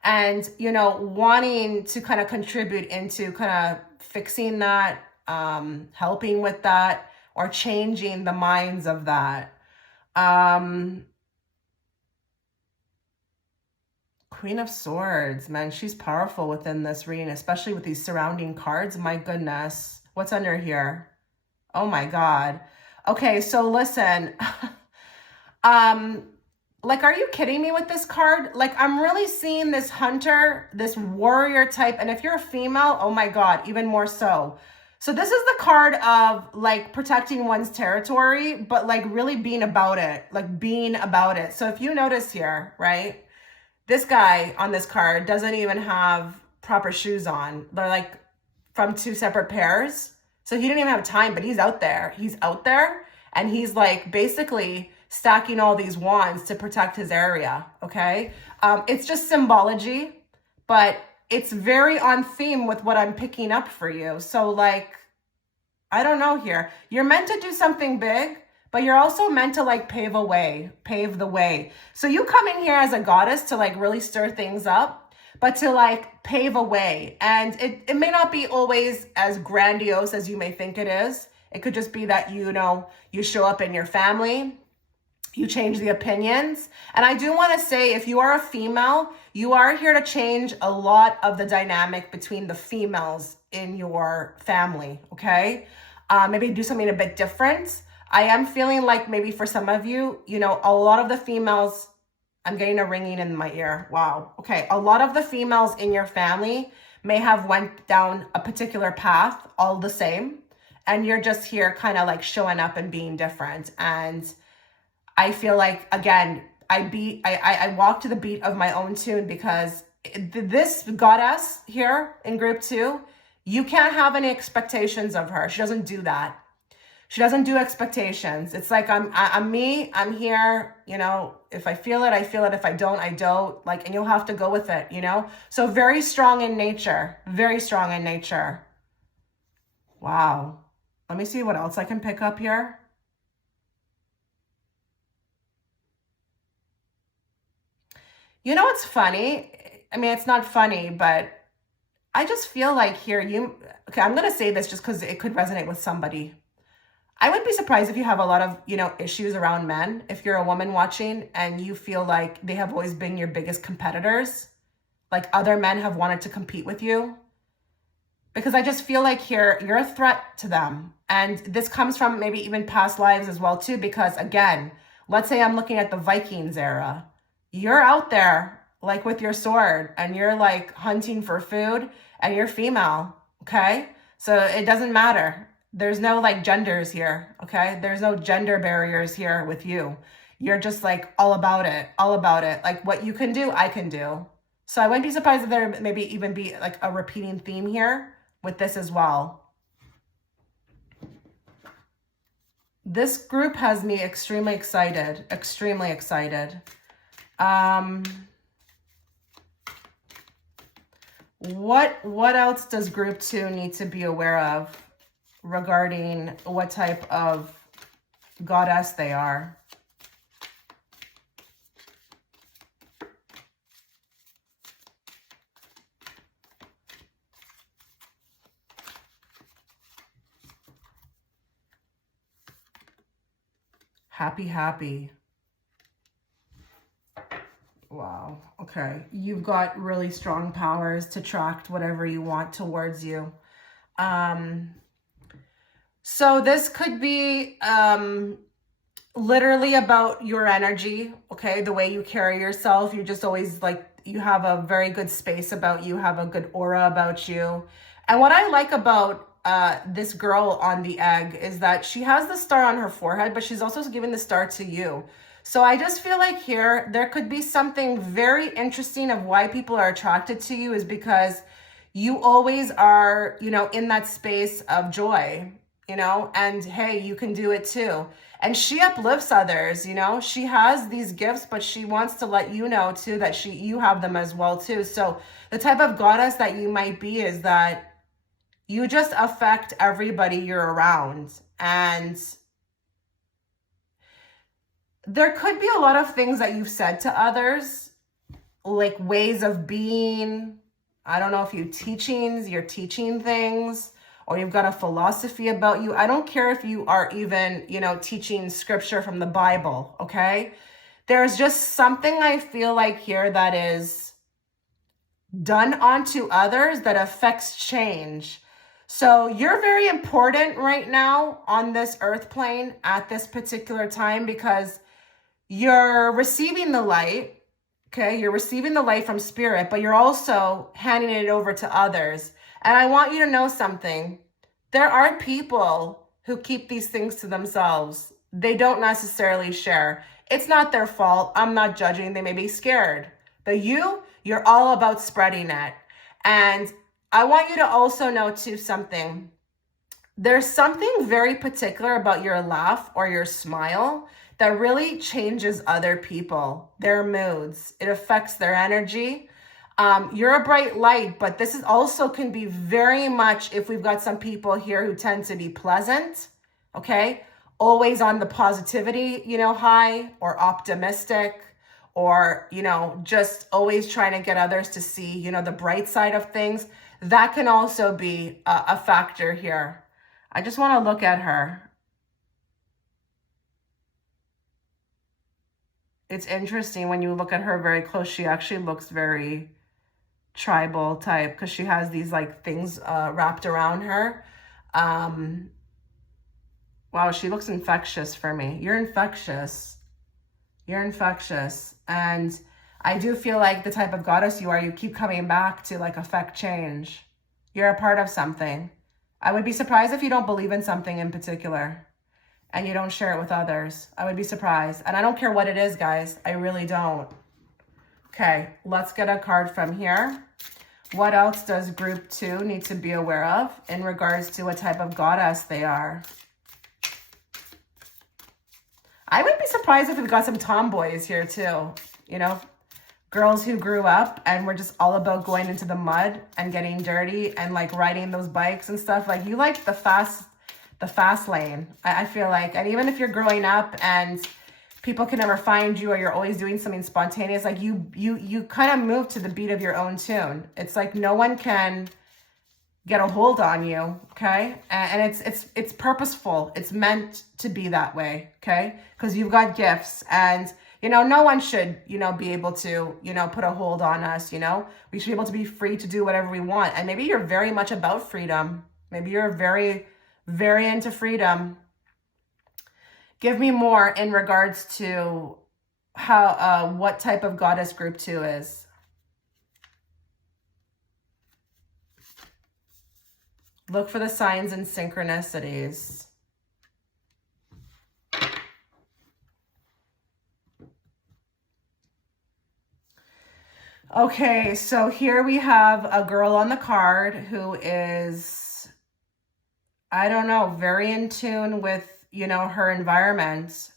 and, wanting to kind of contribute into kind of fixing that, helping with that, or changing the minds of that. Queen of Swords, man, she's powerful within this reading, especially with these surrounding cards. My goodness. What's under here? Oh my God. Okay, so listen. Like, are you kidding me with this card? Like, I'm really seeing this hunter, this warrior type. And if you're a female, oh my God, even more so. So this is the card of like protecting one's territory, but like really being about it, like being about it. So if you notice here, right? This guy on this card doesn't even have proper shoes on. They're like from two separate pairs. So he didn't even have time, but he's out there. He's out there and he's like basically stacking all these wands to protect his area, okay? It's just symbology, but it's very on theme with what I'm picking up for you. So like, I don't know here. You're meant to do something big, but you're also meant to like pave the way. So you come in here as a goddess to like really stir things up, but to like pave a way. And it may not be always as grandiose as you may think it is. It could just be that, you know, you show up in your family, you change the opinions. And I do want to say, if you are a female, you are here to change a lot of the dynamic between the females in your family, okay? Maybe do something a bit different. I am feeling like maybe for some of you, you know, a lot of the females, I'm getting a ringing in my ear. Wow. Okay. A lot of the females in your family may have went down a particular path all the same. And you're just here kind of like showing up and being different. And I feel like, again, I walk to the beat of my own tune, because this goddess here in group 2, you can't have any expectations of her. She doesn't do that. She doesn't do expectations. It's like, I'm me, I'm here, you know, if I feel it, I feel it. If I don't, I don't. Like, and you'll have to go with it, you know? So very strong in nature, very strong in nature. Wow. Let me see what else I can pick up here. You know what's funny? I mean, it's not funny, but I just feel like here okay, I'm going to say this just because it could resonate with somebody. I wouldn't be surprised if you have a lot of, you know, issues around men. If you're a woman watching and you feel like they have always been your biggest competitors, like other men have wanted to compete with you. Because I just feel like here, you're a threat to them. And this comes from maybe even past lives as well too, because again, let's say I'm looking at the Vikings era. You're out there like with your sword and you're like hunting for food and you're female, okay? So it doesn't matter. There's no like genders here, okay? There's no gender barriers here with you. You're just like all about it, all about it. Like what you can do, I can do. So I wouldn't be surprised if there maybe even be like a repeating theme here with this as well. This group has me extremely excited, extremely excited. What else does group 2 need to be aware of regarding what type of goddess they are? Happy. Wow. Okay. You've got really strong powers to attract whatever you want towards you. So this could be literally about your energy, okay? The way you carry yourself. You're just always like, you have a very good space about you, have a good aura about you. And what I like about this girl on the egg is that she has the star on her forehead, but she's also giving the star to you. So I just feel like here, there could be something very interesting of why people are attracted to you is because you always are, you know, in that space of joy, you know, and hey, you can do it too. And she uplifts others, you know, she has these gifts, but she wants to let you know too that you have them as well too. So the type of goddess that you might be is that you just affect everybody you're around. And there could be a lot of things that you've said to others, like ways of being. I don't know if you're teaching things, or you've got a philosophy about you. I don't care if you are even, you know, teaching scripture from the Bible, okay? There's just something I feel like here that is done onto others that affects change. So you're very important right now on this earth plane at this particular time because you're receiving the light, okay? You're receiving the light from spirit, but you're also handing it over to others. And I want you to know something. There are people who keep these things to themselves. They don't necessarily share. It's not their fault. I'm not judging. They may be scared. But you're all about spreading it. And I want you to also know too something. There's something very particular about your laugh or your smile that really changes other people, their moods. It affects their energy. You're a bright light, but this is also can be very much if we've got some people here who tend to be pleasant, okay? Always on the positivity, high or optimistic, or, just always trying to get others to see, the bright side of things. That can also be a factor here. I just want to look at her. It's interesting when you look at her very close, she actually looks very tribal type because she has these like things wrapped around her. Wow, she looks infectious for me. You're infectious. You're infectious. And I do feel like the type of goddess you are, you keep coming back to like affect change. You're a part of something. I would be surprised if you don't believe in something in particular and you don't share it with others. I would be surprised. And I don't care what it is, guys. I really don't. Okay, let's get a card from here. What else does group 2 need to be aware of in regards to what type of goddess they are? I would be surprised if we've got some tomboys here too. Girls who grew up and were just all about going into the mud and getting dirty and like riding those bikes and stuff. Like you like the fast lane. I feel like, and even if you're growing up and people can never find you or you're always doing something spontaneous, like you kind of move to the beat of your own tune. It's like no one can get a hold on you, okay? And it's purposeful. It's meant to be that way, okay? Because you've got gifts and, no one should, be able to, put a hold on us, We should be able to be free to do whatever we want. And maybe you're very much about freedom. Maybe you're very, very into freedom. Give me more in regards to how, what type of goddess group 2 is. Look for the signs and synchronicities. Okay, so here we have a girl on the card who is, I don't know, very in tune with, her environment.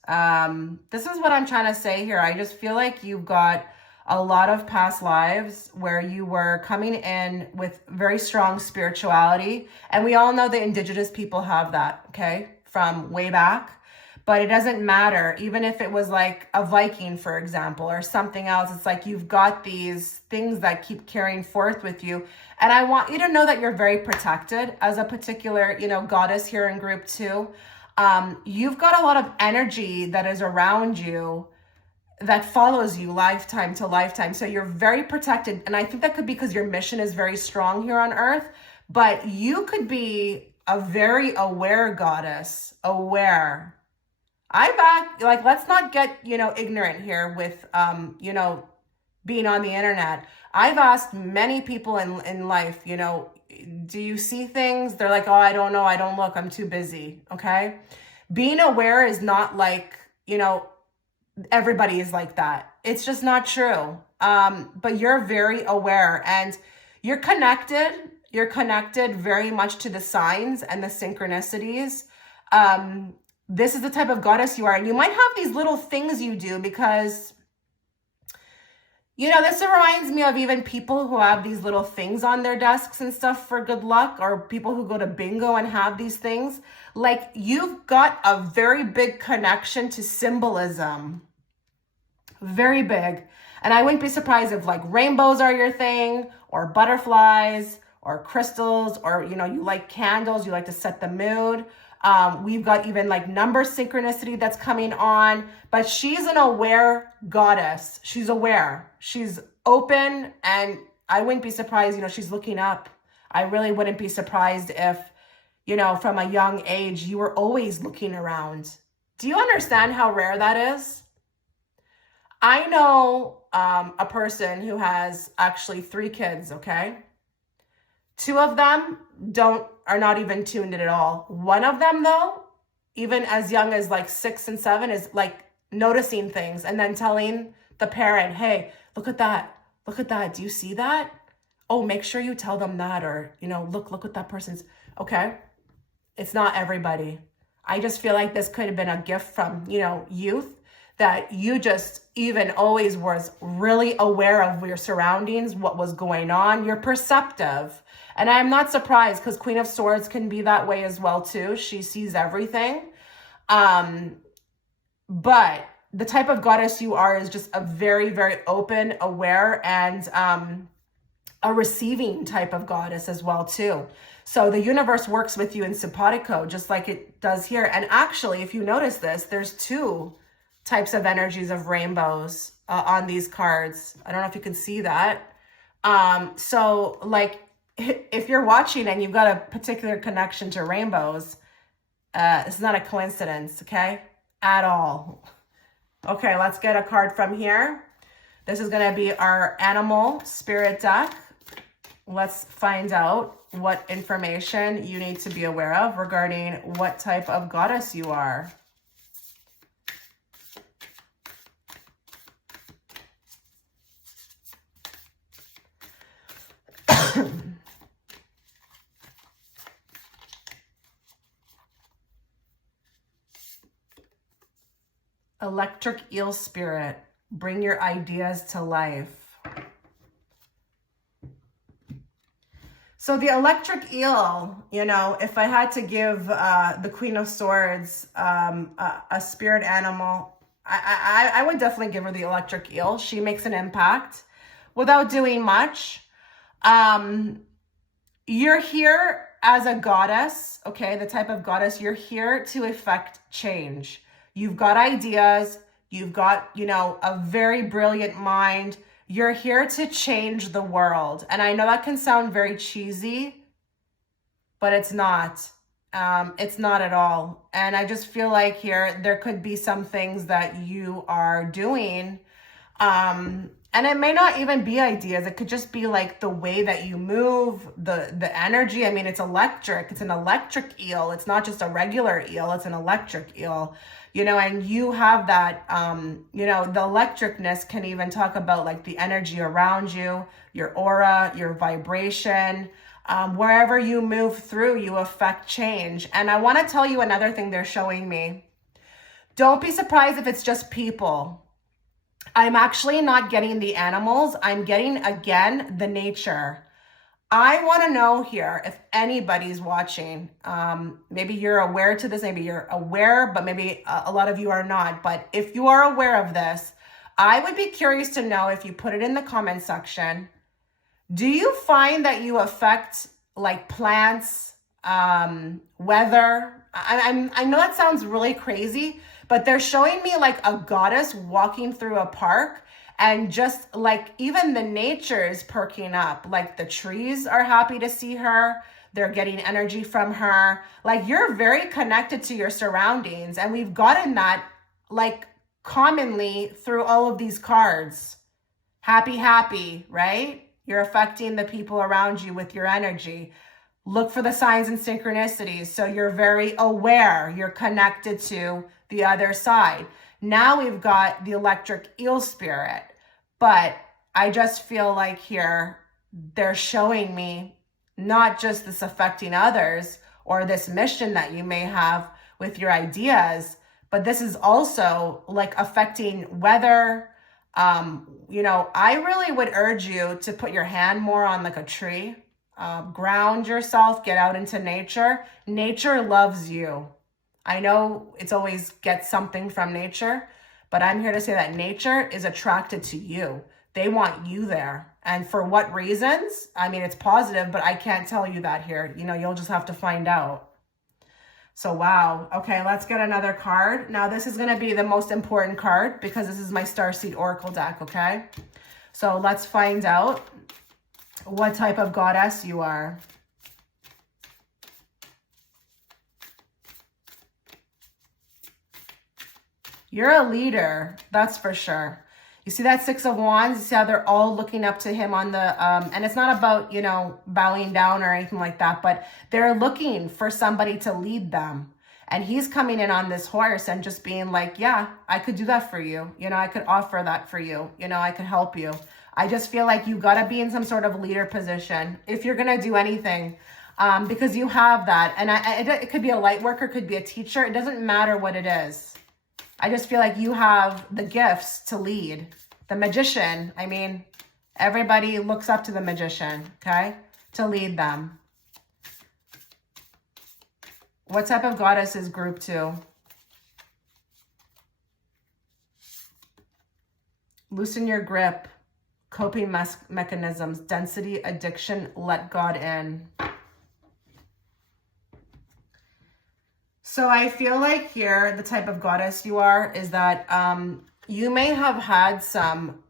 This is what I'm trying to say here. I just feel like you've got a lot of past lives where you were coming in with very strong spirituality. And we all know that Indigenous people have that, okay, from way back. But it doesn't matter. Even if it was like a Viking, for example, or something else, it's like you've got these things that keep carrying forth with you. And I want you to know that you're very protected as a particular, goddess here in group 2. You've got a lot of energy that is around you that follows you lifetime to lifetime. So you're very protected. And I think that could be because your mission is very strong here on earth, but you could be a very aware goddess, aware. Let's not get, ignorant here with, being on the internet. I've asked many people in life, do you see things? They're like, oh, I don't know. I don't look. I'm too busy. Okay. Being aware is not like, everybody is like that. It's just not true. But you're very aware and you're connected. You're connected very much to the signs and the synchronicities. This is the type of goddess you are. And you might have these little things you do because, this reminds me of even people who have these little things on their desks and stuff for good luck, or people who go to bingo and have these things. Like you've got a very big connection to symbolism. Very big. And I wouldn't be surprised if like rainbows are your thing, or butterflies, or crystals, or, you like candles, you like to set the mood. We've got even like number synchronicity that's coming on, but she's an aware goddess. She's aware. She's open, and I wouldn't be surprised, she's looking up. I really wouldn't be surprised if, from a young age, you were always looking around. Do you understand how rare that is? I know a person who has actually 3 kids, okay? 2 of them are not even tuned in at all. One of them, though, even as young as like 6 and 7, is like noticing things and then telling the parent, hey, look at that. Look at that. Do you see that? Oh, make sure you tell them that, or, look what that person's, okay? It's not everybody. I just feel like this could have been a gift from, youth that you just even always was really aware of your surroundings, what was going on. You're perceptive. And I'm not surprised, because Queen of Swords can be that way as well too. She sees everything. But the type of goddess you are is just a very, very open, aware, and a receiving type of goddess as well too. So the universe works with you in simpatico, just like it does here. And actually, if you notice this, there's two types of energies of rainbows on these cards. I don't know if you can see that. So like, if you're watching and you've got a particular connection to rainbows, it's not a coincidence, okay? At all. Okay, let's get a card from here. This is going to be our animal spirit deck. Let's find out what information you need to be aware of regarding what type of goddess you are. Electric eel spirit, bring your ideas to life. So the electric eel, you know, if I had to give the Queen of Swords a spirit animal, I would definitely give her the electric eel. She makes an impact without doing much. You're here as a goddess, okay? The type of goddess, you're here to effect change. You've got ideas. You've got, you know, a very brilliant mind. You're here to change the world. And I know that can sound very cheesy, but it's not. It's not at all. And I just feel like here, there could be some things that you are doing. And it may not even be ideas. It could just be like the way that you move, the energy. I mean, it's electric. It's an electric eel. It's not just a regular eel. It's an electric eel, you know, and you have that, you know, the electricness can even talk about like the energy around you, your aura, your vibration. Wherever you move through, you affect change. And I want to tell you another thing they're showing me. Don't be surprised if it's just people. I'm actually not getting the animals. I'm getting, again, the nature. I want to know here if anybody's watching. Maybe you're aware to this. Maybe you're aware, but maybe a lot of you are not. But if you are aware of this, I would be curious to know if you put it in the comment section. Do you find that you affect like plants, weather? I know that sounds really crazy, but they're showing me like a goddess walking through a park, and just like even the nature is perking up. Like the trees are happy to see her. They're getting energy from her. Like you're very connected to your surroundings. And we've gotten that like commonly through all of these cards. Happy, happy, right? You're affecting the people around you with your energy. Look for the signs and synchronicities. So you're very aware. You're connected to the other side. Now we've got the electric eel spirit. But I just feel like here they're showing me not just this affecting others or this mission that you may have with your ideas, but this is also like affecting weather. You know, I really would urge you to put your hand more on like a tree. Ground yourself, get out into nature. Nature loves you. I know it's always get something from nature, but I'm here to say that nature is attracted to you. They want you there. And for what reasons? I mean, it's positive, but I can't tell you that here. You know, you'll just have to find out. So, wow. Okay, let's get another card. Now, this is going to be the most important card because this is my Starseed Oracle deck, okay? So, let's find out what type of goddess you are. You're a leader, that's for sure. You see that Six of Wands? You see how they're all looking up to him on the, and it's not about, you know, bowing down or anything like that, but they're looking for somebody to lead them. And he's coming in on this horse and just being like, yeah, I could do that for you. You know, I could offer that for you. You know, I could help you. I just feel like you got to be in some sort of leader position if you're going to do anything, because you have that. And it could be a light worker, could be a teacher. It doesn't matter what it is. I just feel like you have the gifts to lead. The magician, I mean, everybody looks up to the magician, okay? To lead them. What type of goddess is group 2? Loosen your grip. Coping mechanisms. Density, addiction, let God in. So I feel like here, the type of goddess you are is that you may have had some,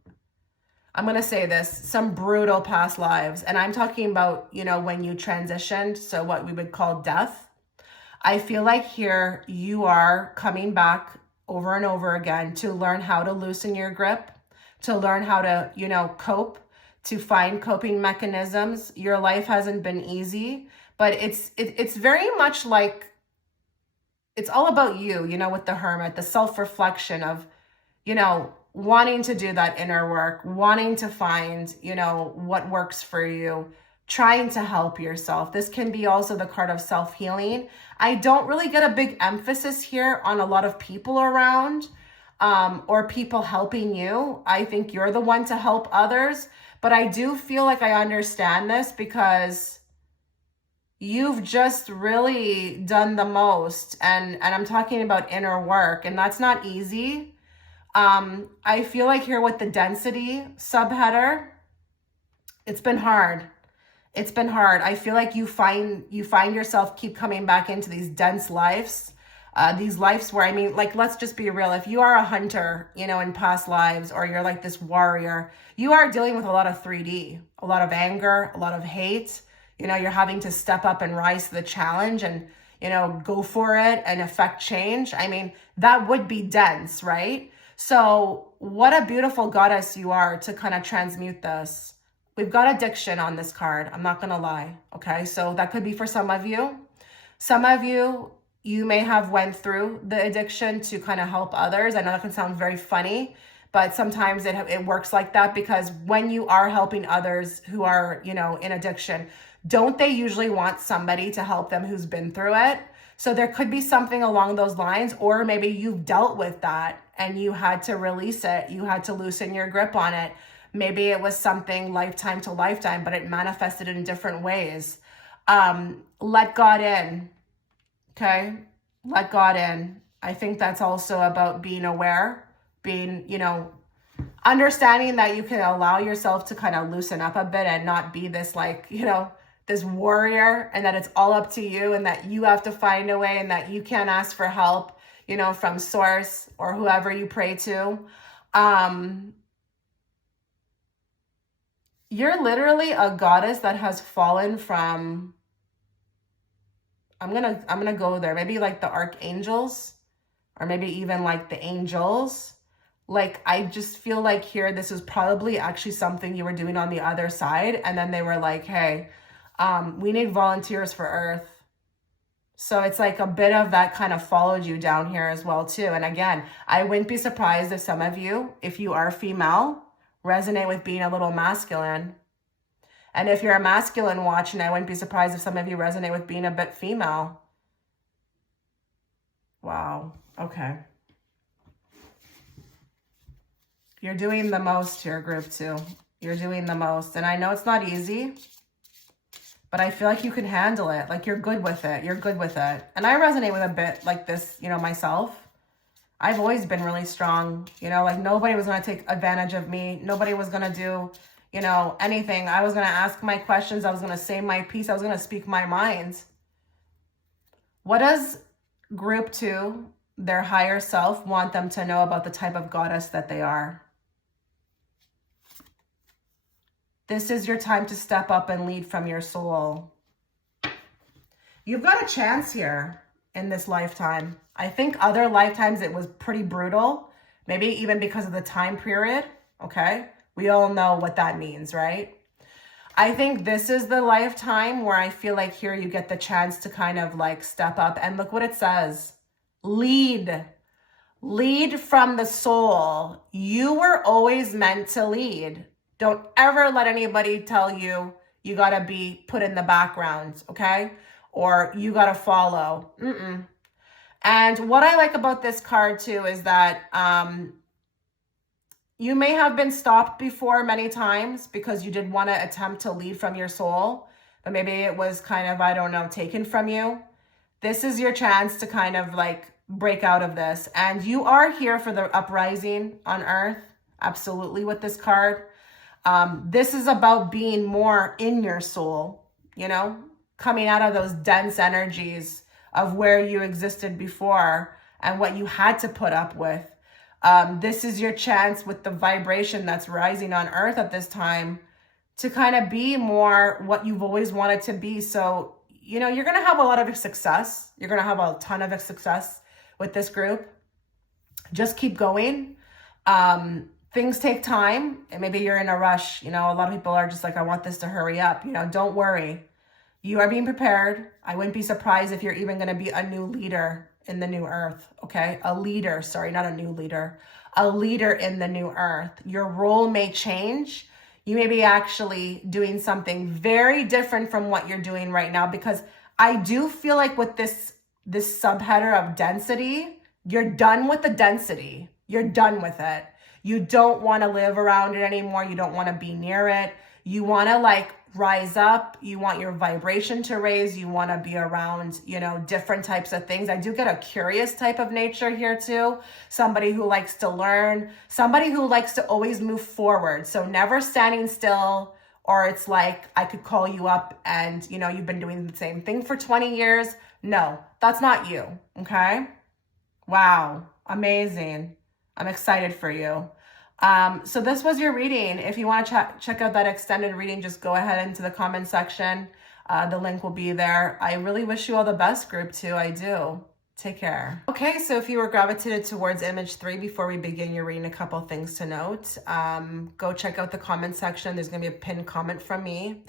I'm going to say this, some brutal past lives. And I'm talking about, you know, when you transitioned, so what we would call death. I feel like here you are coming back over and over again to learn how to loosen your grip, to learn how to, you know, cope, to find coping mechanisms. Your life hasn't been easy, but it's very much like, it's all about you, you know, with the Hermit, the self-reflection of, you know, wanting to do that inner work, wanting to find, you know, what works for you, trying to help yourself. This can be also the card of self-healing. I don't really get a big emphasis here on a lot of people around or people helping you. I think you're the one to help others, but I do feel like I understand this because you've just really done the most. And I'm talking about inner work, and that's not easy. I feel like here with the density subheader, it's been hard. It's been hard. I feel like you find yourself keep coming back into these dense lives. These lives where, I mean, like, let's just be real. If you are a hunter, you know, in past lives, or you're like this warrior, you are dealing with a lot of 3D, a lot of anger, a lot of hate. You know, you're having to step up and rise to the challenge and, you know, go for it and affect change. I mean, that would be dense, right? So what a beautiful goddess you are to kind of transmute this. We've got addiction on this card. I'm not going to lie. Okay. So that could be for some of you. Some of you, you may have went through the addiction to kind of help others. I know that can sound very funny, but sometimes it works like that, because when you are helping others who are, you know, in addiction, don't they usually want somebody to help them who's been through it? So there could be something along those lines, or maybe you've dealt with that and you had to release it. You had to loosen your grip on it. Maybe it was something lifetime to lifetime, but it manifested in different ways. Let God in. Okay. Let God in. I think that's also about being aware, being, you know, understanding that you can allow yourself to kind of loosen up a bit and not be this, like, you know, this warrior, and that it's all up to you and that you have to find a way and that you can't ask for help, you know, from source or whoever you pray to. You're literally a goddess that has fallen from, I'm gonna go there, maybe like the archangels, or maybe even like the angels. Like, I just feel like here, this is probably actually something you were doing on the other side. And then they were like, hey, we need volunteers for Earth. So it's like a bit of that kind of followed you down here as well too. And again, I wouldn't be surprised if some of you, if you are female, resonate with being a little masculine. And if you're a masculine watching, I wouldn't be surprised if some of you resonate with being a bit female. Wow. Okay. You're doing the most here, group 2. You're doing the most. And I know it's not easy, but I feel like you can handle it. Like, you're good with it. You're good with it. And I resonate with a bit like this, you know, myself. I've always been really strong. You know, like, nobody was going to take advantage of me. Nobody was going to do, you know, anything. I was going to ask my questions. I was going to say my piece. I was going to speak my mind. What does group 2, their higher self, want them to know about the type of goddess that they are? This is your time to step up and lead from your soul. You've got a chance here in this lifetime. I think other lifetimes it was pretty brutal, maybe even because of the time period, okay? We all know what that means, right? I think this is the lifetime where I feel like here you get the chance to kind of like step up, and look what it says. Lead. Lead from the soul. You were always meant to lead. Don't ever let anybody tell you you got to be put in the background, okay? Or you got to follow. And what I like about this card too is that you may have been stopped before many times because you did want to attempt to lead from your soul, but maybe it was kind of, I don't know, taken from you. This is your chance to kind of like break out of this. And you are here for the uprising on earth. Absolutely, with this card. This is about being more in your soul, you know, coming out of those dense energies of where you existed before and what you had to put up with. This is your chance with the vibration that's rising on earth at this time to kind of be more what you've always wanted to be. So, you know, you're going to have a lot of success. You're going to have a ton of success with this group. Just keep going. Things take time, and maybe you're in a rush. You know, a lot of people are just like, I want this to hurry up. You know, don't worry. You are being prepared. I wouldn't be surprised if you're even going to be a new leader in the new earth, okay? A leader, sorry, not a new leader. A leader in the new earth. Your role may change. You may be actually doing something very different from what you're doing right now, because I do feel like with this subheader of density, you're done with the density. You're done with it. You don't want to live around it anymore. You don't want to be near it. You want to like rise up. You want your vibration to raise. You want to be around, you know, different types of things. I do get a curious type of nature here too. Somebody who likes to learn, somebody who likes to always move forward. So never standing still, or it's like I could call you up and, you know, you've been doing the same thing for 20 years. No, that's not you. Okay. Wow. Amazing. I'm excited for you. So this was your reading. If you want to check out that extended reading, just go ahead into the comment section. The link will be there. I really wish you all the best, group 2. I do. Take care. Okay, so if you were gravitated towards image 3, before we begin your reading, a couple things to note. Go check out the comment section. There's going to be a pinned comment from me.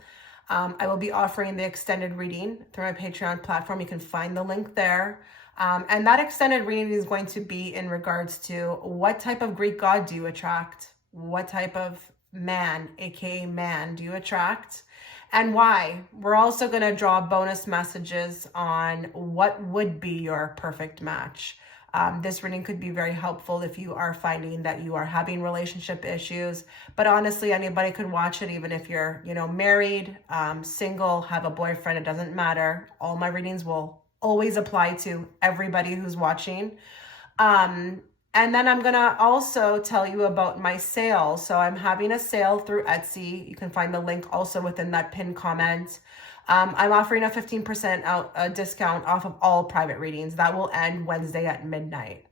I will be offering the extended reading through my Patreon platform. You can find the link there. And that extended reading is going to be in regards to what type of Greek god do you attract? What type of man, aka man, do you attract? And why? We're also going to draw bonus messages on what would be your perfect match. This reading could be very helpful if you are finding that you are having relationship issues. But honestly, anybody could watch it, even if you're, you know, married, single, have a boyfriend. It doesn't matter. All my readings will always apply to everybody who's watching. And then I'm going to also tell you about my sale. So I'm having a sale through Etsy. You can find the link also within that pinned comment. I'm offering a 15% discount off of all private readings. That will end Wednesday at midnight.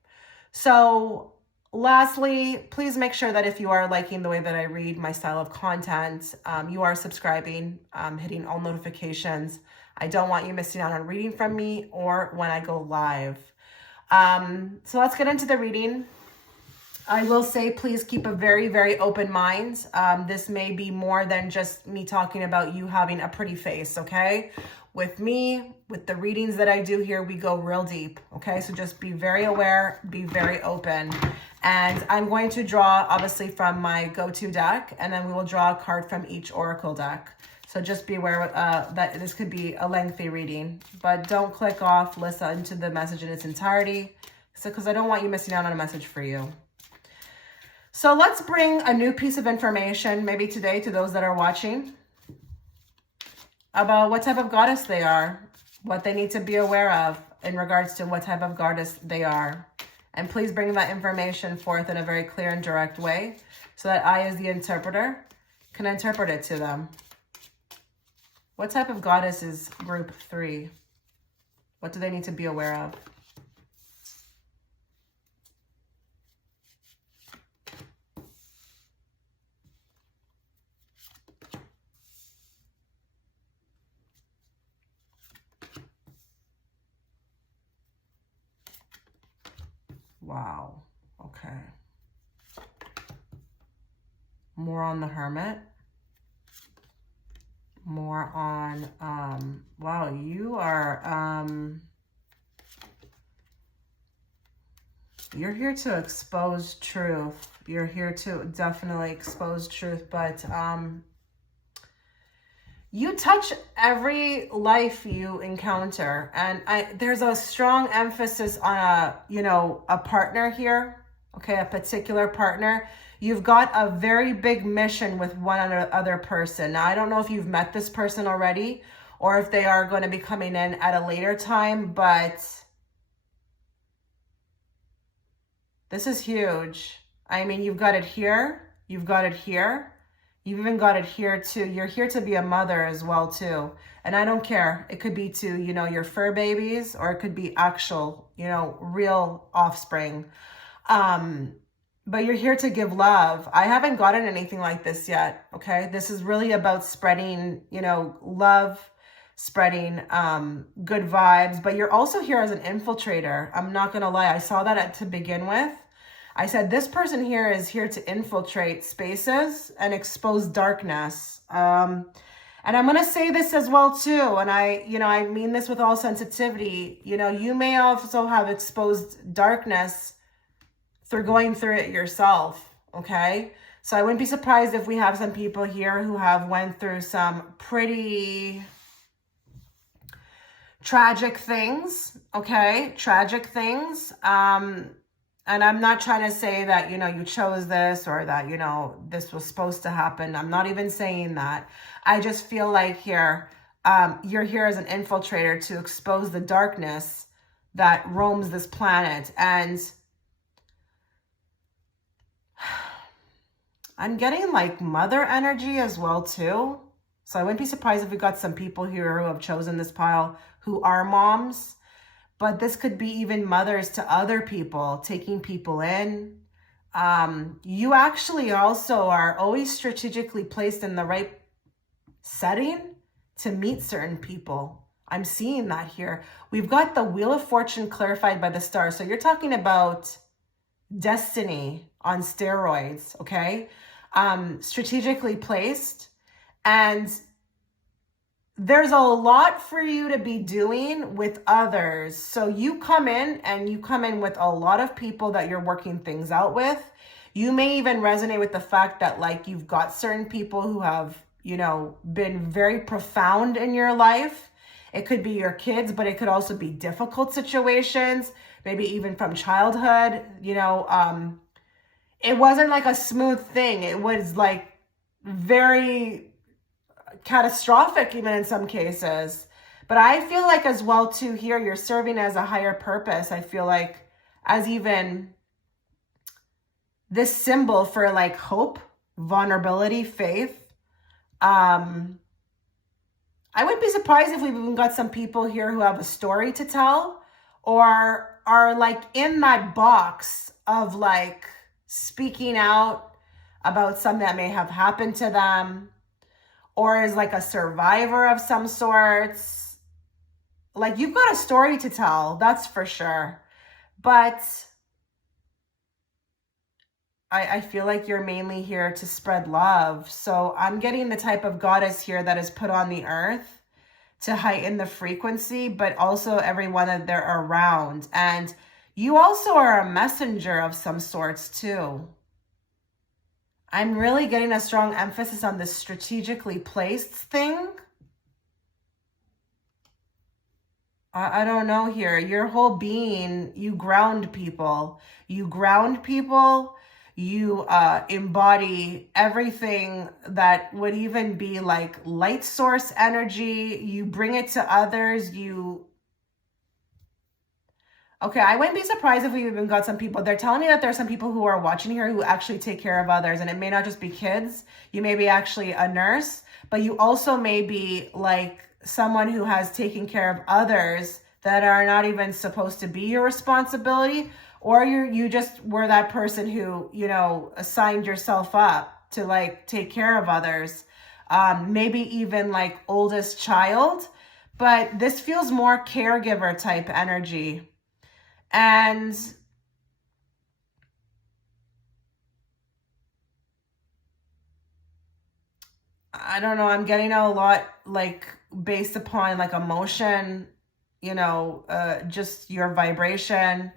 So lastly, please make sure that if you are liking the way that I read my style of content, you are subscribing, hitting all notifications. I don't want you missing out on reading from me or when I go live. So let's get into the reading. I will say, please keep a very, very open mind. This may be more than just me talking about you having a pretty face, okay? With me, with the readings that I do here, we go real deep, okay? So just be very aware, be very open. And I'm going to draw, obviously, from my go-to deck, and then we will draw a card from each oracle deck. So just be aware that this could be a lengthy reading, but don't click off, listen to the message in its entirety, because I don't want you missing out on a message for you. So let's bring a new piece of information, maybe today, to those that are watching, about what type of goddess they are, what they need to be aware of in regards to what type of goddess they are. And please bring that information forth in a very clear and direct way so that I, as the interpreter, can interpret it to them. What type of goddess is group 3? What do they need to be aware of? Wow. Okay. More on the Hermit. More on, wow, you are, you're here to expose truth. You're here to definitely expose truth, but, You touch every life you encounter, and there's a strong emphasis on a partner here, okay, a particular partner. You've got a very big mission with one other person. Now, I don't know if you've met this person already or if they are going to be coming in at a later time, but this is huge. I mean, you've got it here, you've got it here. You've even got it here too. You're here to be a mother as well too. And I don't care. It could be to, your fur babies, or it could be actual, real offspring. But you're here to give love. I haven't gotten anything like this yet. Okay. This is really about spreading, love, spreading good vibes, but you're also here as an infiltrator. I'm not going to lie. I saw that to begin with. I said, this person here is here to infiltrate spaces and expose darkness. And I'm going to say this as well too. And I mean this with all sensitivity. You may also have exposed darkness through going through it yourself. Okay. So I wouldn't be surprised if we have some people here who have went through some pretty tragic things. Okay. Tragic things. And I'm not trying to say that, you chose this or that, this was supposed to happen. I'm not even saying that. I just feel like here, you're here as an infiltrator to expose the darkness that roams this planet. And I'm getting like mother energy as well too. So I wouldn't be surprised if we got some people here who have chosen this pile who are moms. But this could be even mothers to other people, taking people in. You actually also are always strategically placed in the right setting to meet certain people. I'm seeing that here. We've got the Wheel of Fortune clarified by the stars. So you're talking about destiny on steroids, okay? Strategically placed. And there's a lot for you to be doing with others. So you come in with a lot of people that you're working things out with. You may even resonate with the fact that like you've got certain people who have, been very profound in your life. It could be your kids, but it could also be difficult situations, maybe even from childhood. It wasn't like a smooth thing. It was like very catastrophic even in some cases. But I feel like as well too here, you're serving as a higher purpose. I feel like as even this symbol for like hope, vulnerability, faith. I wouldn't be surprised if we've even got some people here who have a story to tell or are like in that box of like speaking out about something that may have happened to them, or is like a survivor of some sorts. Like you've got a story to tell, that's for sure. But I feel like you're mainly here to spread love. So I'm getting the type of goddess here that is put on the earth to heighten the frequency, but also everyone that they're around. And you also are a messenger of some sorts too. I'm really getting a strong emphasis on this strategically placed thing. I don't know here. Your whole being, you ground people. You ground people. You embody everything that would even be like light source energy. You bring it to others. Okay, I wouldn't be surprised if we even got some people. They're telling me that there's some people who are watching here who actually take care of others. And it may not just be kids. You may be actually a nurse, but you also may be like someone who has taken care of others that are not even supposed to be your responsibility. Or you just were that person who, assigned yourself up to like take care of others. Maybe even like oldest child. But this feels more caregiver type energy. And I don't know, I'm getting a lot like based upon like emotion, just your vibration.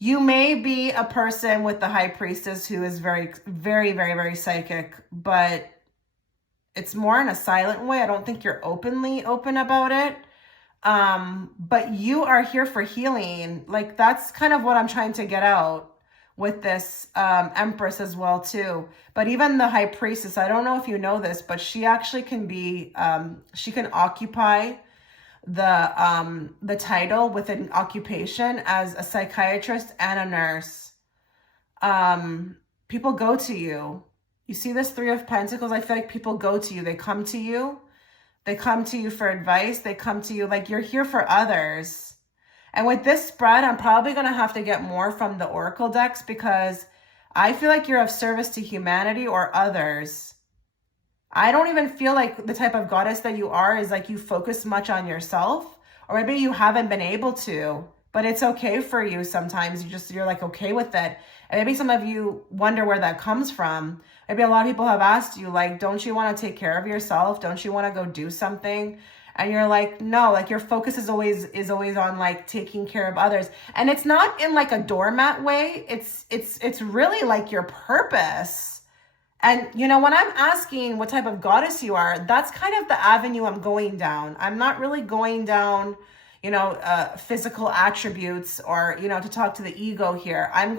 You may be a person with the high priestess who is very, very, very, very psychic, but it's more in a silent way. I don't think you're openly open about it. But you are here for healing. Like, that's kind of what I'm trying to get out with this Empress as well too. But even the High Priestess, I don't know if you know this, but she actually can be, she can occupy the title with an occupation as a psychiatrist and a nurse. People go to you. You see this Three of Pentacles? I feel like people go to you. They come to you. They come to you for advice. They come to you like you're here for others. And with this spread, I'm probably going to have to get more from the Oracle decks because I feel like you're of service to humanity or others. I don't even feel like the type of goddess that you are is like you focus much on yourself, or maybe you haven't been able to, but it's okay for you sometimes. You're like okay with it. And maybe some of you wonder where that comes from. Maybe a lot of people have asked you, like, don't you want to take care of yourself? Don't you want to go do something? And you're like, no, like your focus is always on like taking care of others. And it's not in like a doormat way. It's really like your purpose. And you know, when I'm asking what type of goddess you are, that's kind of the avenue I'm going down. I'm not really going down, you know, physical attributes or, you know, to talk to the ego here. I'm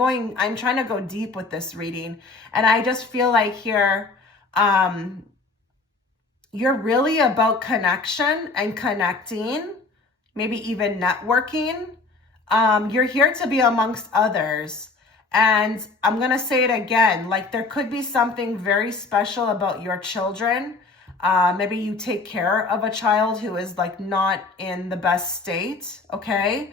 trying to go deep with this reading. And I just feel like here, you're really about connection and connecting, maybe even networking. You're here to be amongst others. And I'm going to say it again, like there could be something very special about your children. Maybe you take care of a child who is like not in the best state, okay?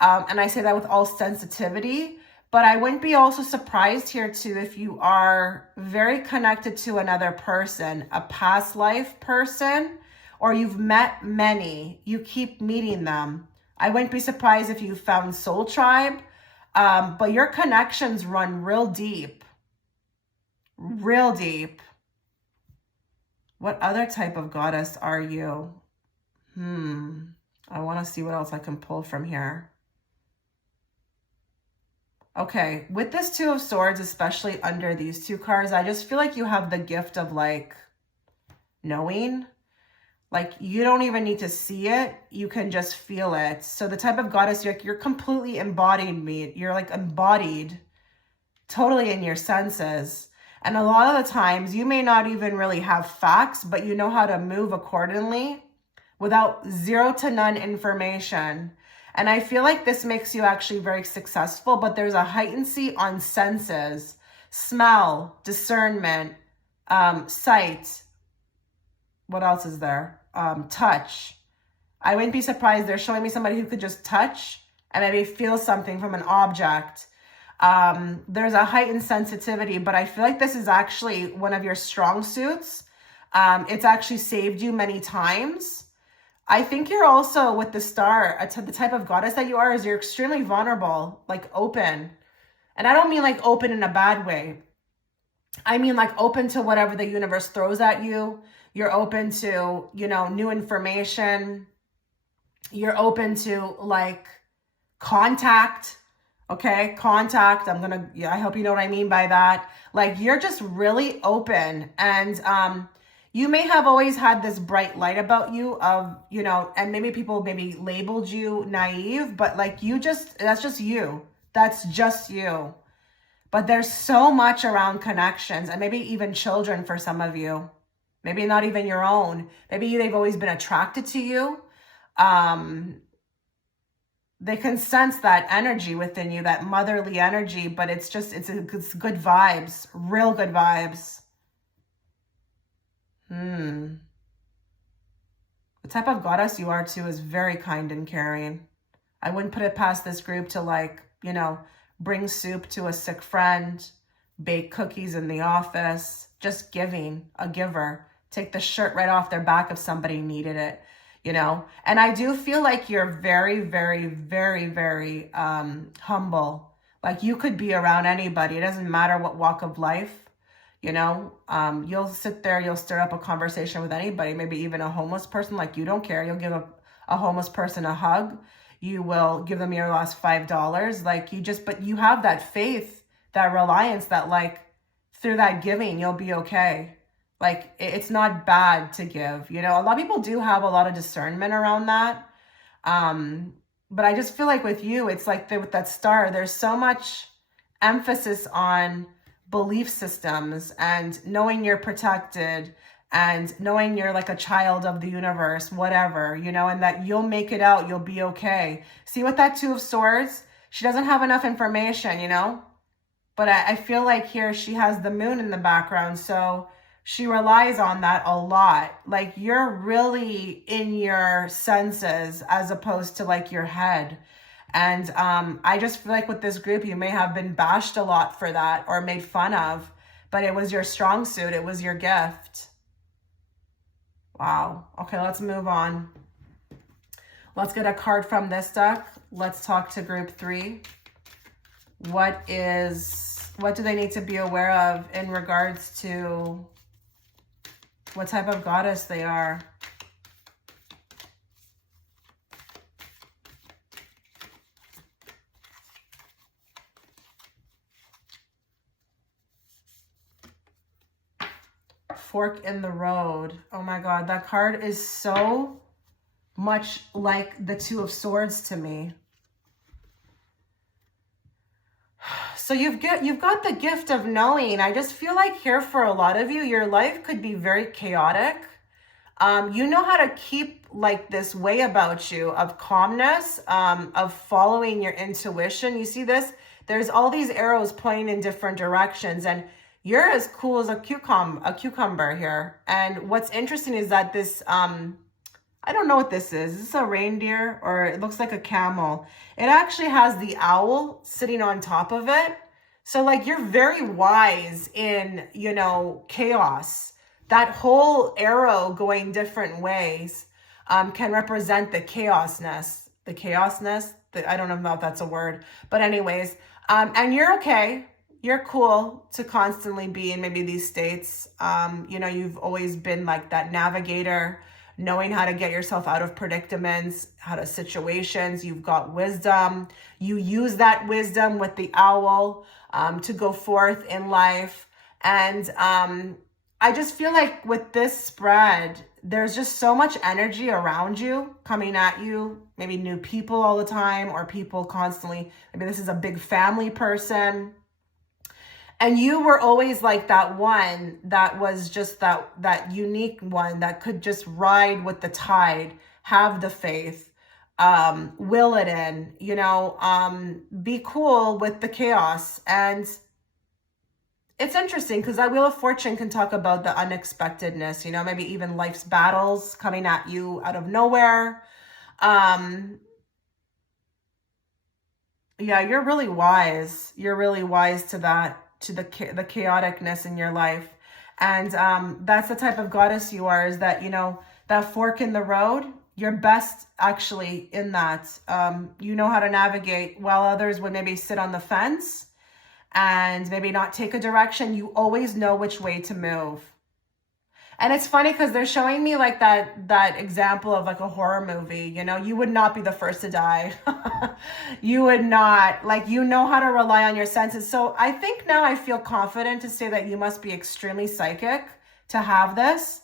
And I say that with all sensitivity, but I wouldn't be also surprised here too if you are very connected to another person, a past life person, or you've met many, you keep meeting them. I wouldn't be surprised if you found soul tribe, but your connections run real deep, real deep. What other type of goddess are you? I want to see what else I can pull from here. Okay, with this Two of Swords, especially under these two cards, I just feel like you have the gift of like knowing. Like you don't even need to see it. You can just feel it. So the type of goddess, you're completely embodied me. You're like embodied totally in your senses. And a lot of the times you may not even really have facts, but you know how to move accordingly without zero to none information. And I feel like this makes you actually very successful, but there's a heightency on senses, smell, discernment, sight. What else is there? Touch. I wouldn't be surprised. They're showing me somebody who could just touch and maybe feel something from an object. There's a heightened sensitivity, but I feel like this is actually one of your strong suits. It's actually saved you many times. I think you're also with the star, the type of goddess that you are is you're extremely vulnerable, like open. And I don't mean like open in a bad way. I mean like open to whatever the universe throws at you. You're open to, you know, new information. You're open to like contact. Okay, contact. I hope you know what I mean by that. Like you're just really open, and you may have always had this bright light about you of, you know, and maybe people maybe labeled you naive, but like that's just you. That's just you. But there's so much around connections and maybe even children for some of you. Maybe not even your own. Maybe they've always been attracted to you. They can sense that energy within you, that motherly energy, but it's good vibes, real good vibes. The type of goddess you are too is very kind and caring. I wouldn't put it past this group to like, you know, bring soup to a sick friend, bake cookies in the office, just giving, a giver. Take the shirt right off their back if somebody needed it. You know, and I do feel like you're very, very, very, very humble. Like you could be around anybody. It doesn't matter what walk of life, you know. You'll sit there, you'll stir up a conversation with anybody, maybe even a homeless person. Like you don't care. You'll give a homeless person a hug. You will give them your last $5. Like but you have that faith, that reliance that like through that giving, you'll be okay. Like, it's not bad to give. You know, a lot of people do have a lot of discernment around that. But I just feel like with you, it's like with that star, there's so much emphasis on belief systems and knowing you're protected and knowing you're like a child of the universe, whatever, you know, and that you'll make it out, you'll be okay. See, with that Two of Swords, she doesn't have enough information, you know, but I feel like here she has the moon in the background, so she relies on that a lot. Like, you're really in your senses as opposed to like your head. And I just feel like with this group, you may have been bashed a lot for that or made fun of, but it was your strong suit. It was your gift. Wow. Okay, let's move on. Let's get a card from this deck. Let's talk to group 3. What do they need to be aware of in regards to what type of goddess they are? Fork in the road. Oh my God, that card is so much like the Two of Swords to me. So you've got the gift of knowing. I just feel like here for a lot of you, your life could be very chaotic. You know how to keep like this way about you of calmness, of following your intuition. You see this? There's all these arrows pointing in different directions, and you're as cool as a cucumber here. And what's interesting is that this, I don't know what this is. Is this a reindeer or it looks like a camel? It actually has the owl sitting on top of it. So like you're very wise in, you know, chaos. That whole arrow going different ways can represent the chaosness. I don't know if that's a word. But anyways, and you're okay. You're cool to constantly be in maybe these states. You know, you've always been like that navigator, knowing how to get yourself out of predicaments, out of situations. You've got wisdom. You use that wisdom with the owl to go forth in life. And I just feel like with this spread, there's just so much energy around you coming at you. Maybe new people all the time, or people constantly, maybe this is a big family person. And you were always like that one that was just that unique one that could just ride with the tide, have the faith, will it in, you know, be cool with the chaos. And it's interesting because that Wheel of Fortune can talk about the unexpectedness, you know, maybe even life's battles coming at you out of nowhere. Yeah, you're really wise. You're really wise to that, to the chaoticness in your life. And that's the type of goddess you are, is that, you know, that fork in the road, you're best actually in that. You know how to navigate while others would maybe sit on the fence and maybe not take a direction. You always know which way to move. And it's funny because they're showing me like that example of like a horror movie, you know, you would not be the first to die. You would not, like, you know how to rely on your senses. So I think now I feel confident to say that you must be extremely psychic to have this.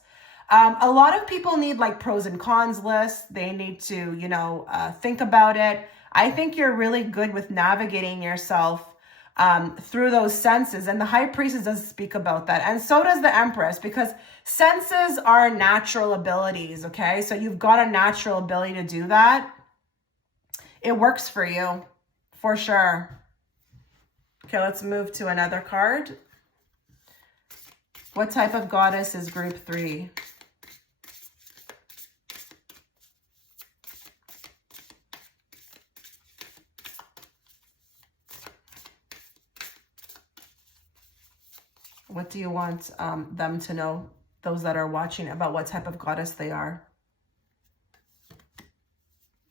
A lot of people need like pros and cons lists. They need to, you know, think about it. I think you're really good with navigating yourself through those senses. And the High Priestess does speak about that. And so does the Empress, because senses are natural abilities, okay? So you've got a natural ability to do that. It works for you, for sure. Okay, let's move to another card. What type of goddess is group 3? What do you want them to know, those that are watching, about what type of goddess they are?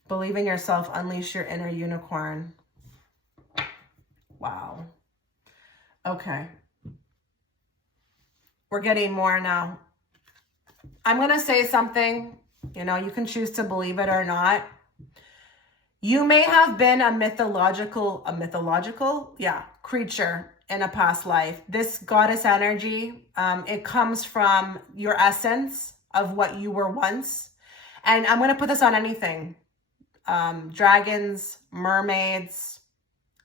Believe in yourself, unleash your inner unicorn. Wow. Okay. We're getting more now. I'm going to say something, you know, you can choose to believe it or not. You may have been a mythological, yeah, creature in a past life. This goddess energy, it comes from your essence of what you were once. And I'm going to put this on anything. Dragons, mermaids,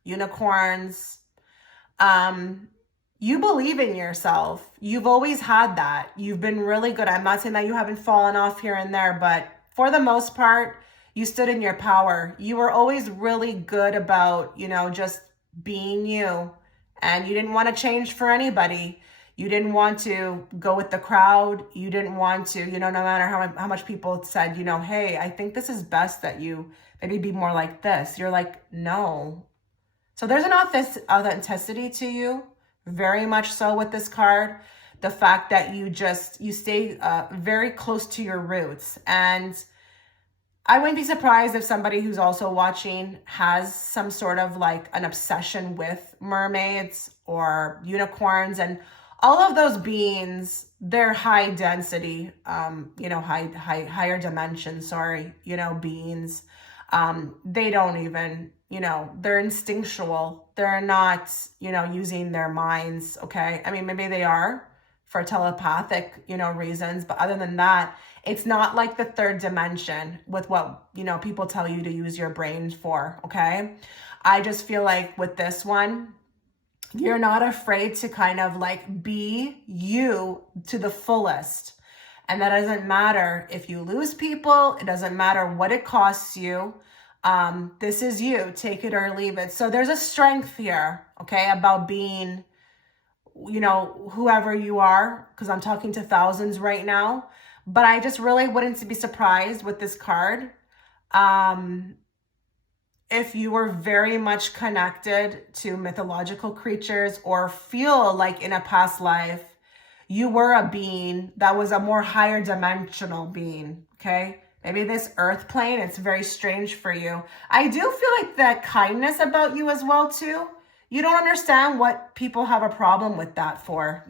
unicorns. You believe in yourself. You've always had that. You've been really good. I'm not saying that you haven't fallen off here and there, but for the most part, you stood in your power. You were always really good about, just being you. And you didn't want to change for anybody. You didn't want to go with the crowd. You didn't want to, no matter how much people said, hey, I think this is best that you maybe be more like this. You're like, no. So there's an authenticity to you, very much so with this card. The fact that you stay very close to your roots. And I wouldn't be surprised if somebody who's also watching has some sort of like an obsession with mermaids or unicorns, and all of those beings, they're high density, higher dimension, beings. They don't even, they're instinctual. They're not, using their minds. Okay. I mean, maybe they are for telepathic, reasons, but other than that, it's not like the third dimension with what, people tell you to use your brain for. Okay. I just feel like with this one, you're not afraid to kind of like be you to the fullest. And that doesn't matter if you lose people. It doesn't matter what it costs you. This is you, take it or leave it. So there's a strength here, okay, about being, whoever you are, because I'm talking to thousands right now. But I just really wouldn't be surprised with this card if you were very much connected to mythological creatures, or feel like in a past life you were a being that was a more higher dimensional being, okay? Maybe this earth plane, it's very strange for you. I do feel like that kindness about you as well too. You don't understand what people have a problem with that for,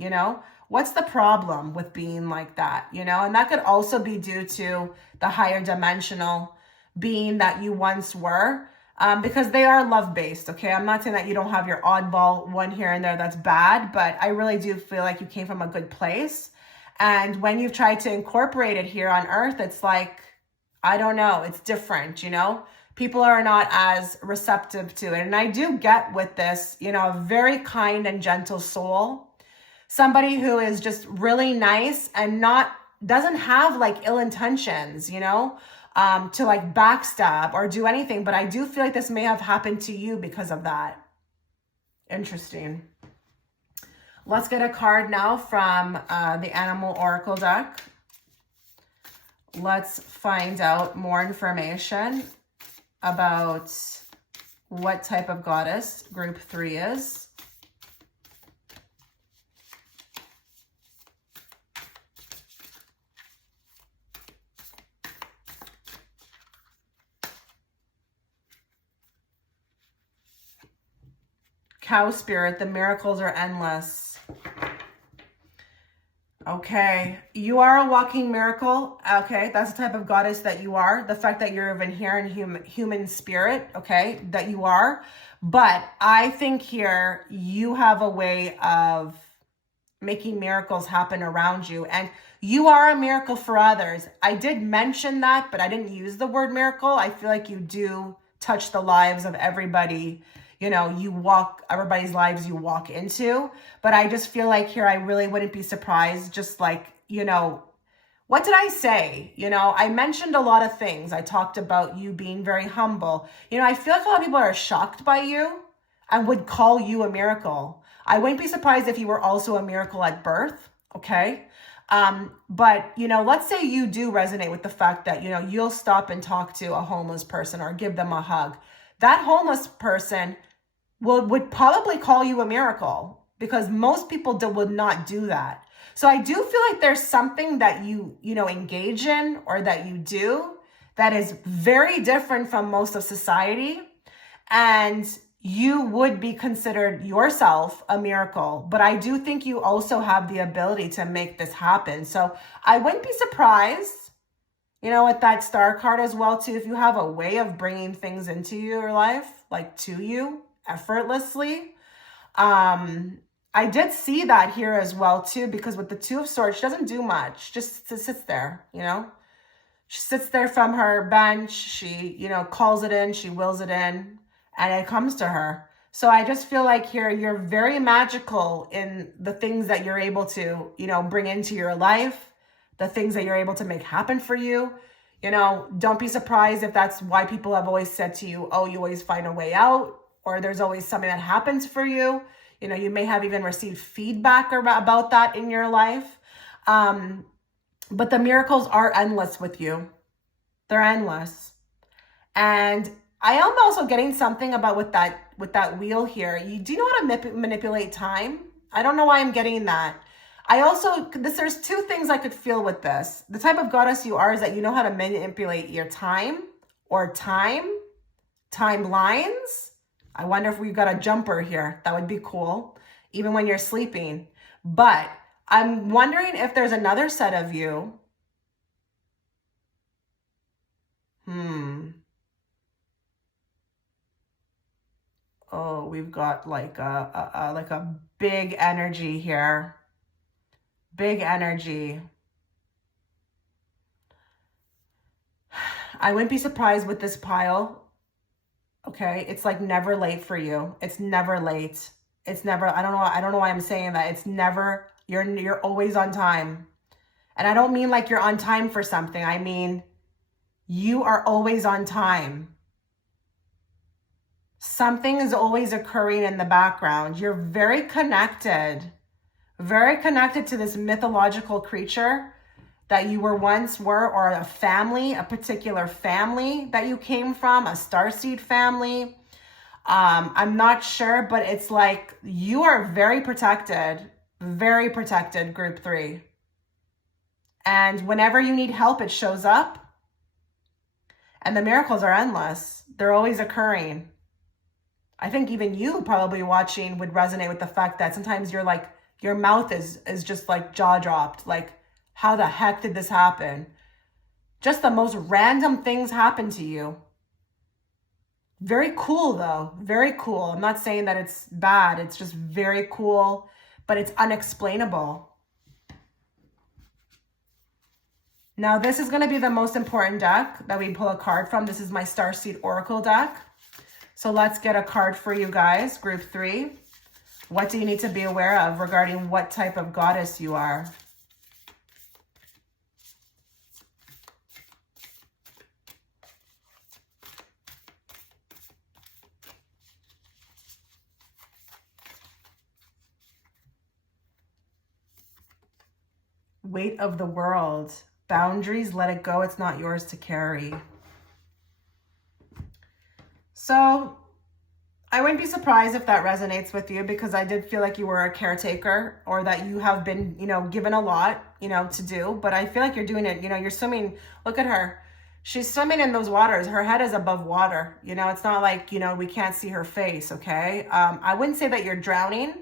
What's the problem with being like that, And that could also be due to the higher dimensional being that you once were, because they are love-based, okay? I'm not saying that you don't have your oddball one here and there that's bad, but I really do feel like you came from a good place. And when you've tried to incorporate it here on earth, it's like, I don't know, it's different, People are not as receptive to it. And I do get with this, a very kind and gentle soul. Somebody who is just really nice and doesn't have like ill intentions, to like backstab or do anything. But I do feel like this may have happened to you because of that. Interesting. Let's get a card now from the Animal Oracle deck. Let's find out more information about what type of goddess group 3 is. Cow spirit, the miracles are endless. Okay, you are a walking miracle. Okay, that's the type of goddess that you are. The fact that you're of inherent human spirit, okay, that you are. But I think here you have a way of making miracles happen around you. And you are a miracle for others. I did mention that, but I didn't use the word miracle. I feel like you do touch the lives of everybody. Everybody's lives you walk into. But I just feel like here I really wouldn't be surprised. Just like, what did I say? I mentioned a lot of things. I talked about you being very humble. I feel like a lot of people are shocked by you and would call you a miracle. I wouldn't be surprised if you were also a miracle at birth. Okay. But, let's say you do resonate with the fact that, you'll stop and talk to a homeless person or give them a hug. That homeless person would probably call you a miracle, because most people would not do that. So I do feel like there's something that you engage in or that you do that is very different from most of society. And you would be considered yourself a miracle. But I do think you also have the ability to make this happen. So I wouldn't be surprised, with that star card as well too, if you have a way of bringing things into your life, like to you effortlessly. I did see that here as well too, because with the Two of Swords, she doesn't do much, just sits there, you know? She sits there from her bench, she, you know, calls it in, she wills it in, and it comes to her. So I just feel like here you're very magical in the things that you're able to, you know, bring into your life, the things that you're able to make happen for you. You know, don't be surprised if that's why people have always said to you, oh, you always find a way out, or there's always something that happens for you. You know, you may have even received feedback about that in your life. But the miracles are endless with you. They're endless. And I am also getting something about with that wheel here. You do know how to manipulate time? I don't know why I'm getting that. I also, there's two things I could feel with this. The type of goddess you are is that you know how to manipulate your time or timelines. I wonder if we've got a jumper here. That would be cool, even when you're sleeping. But I'm wondering if there's another set of you. Oh, we've got like a big energy here. Big energy. I wouldn't be surprised with this pile. Okay, it's like never late for you. It's never late. It's never, I don't know why I'm saying that. It's never, you're always on time. And I don't mean like you're on time for something. I mean, you are always on time. Something is always occurring in the background. You're very connected to this mythological creature that you once were, or a family, a particular family that you came from, a starseed family. I'm not sure, but it's like you are very protected, group 3. And whenever you need help, it shows up. And the miracles are endless. They're always occurring. I think even you probably watching would resonate with the fact that sometimes you're like, your mouth is just like jaw dropped. Like, how the heck did this happen? Just the most random things happen to you. Very cool though, very cool. I'm not saying that it's bad. It's just very cool, but it's unexplainable. Now this is going to be the most important deck that we pull a card from. This is my Starseed Oracle deck. So let's get a card for you guys, group 3. What do you need to be aware of regarding what type of goddess you are? Weight of the world. Boundaries, let it go. It's not yours to carry. So I wouldn't be surprised if that resonates with you, because I did feel like you were a caretaker, or that you have been, you know, given a lot, you know, to do. But I feel like you're doing it, you know, you're swimming. Look at her. She's swimming in those waters. Her head is above water. You know, it's not like, you know, we can't see her face, okay? I wouldn't say that you're drowning.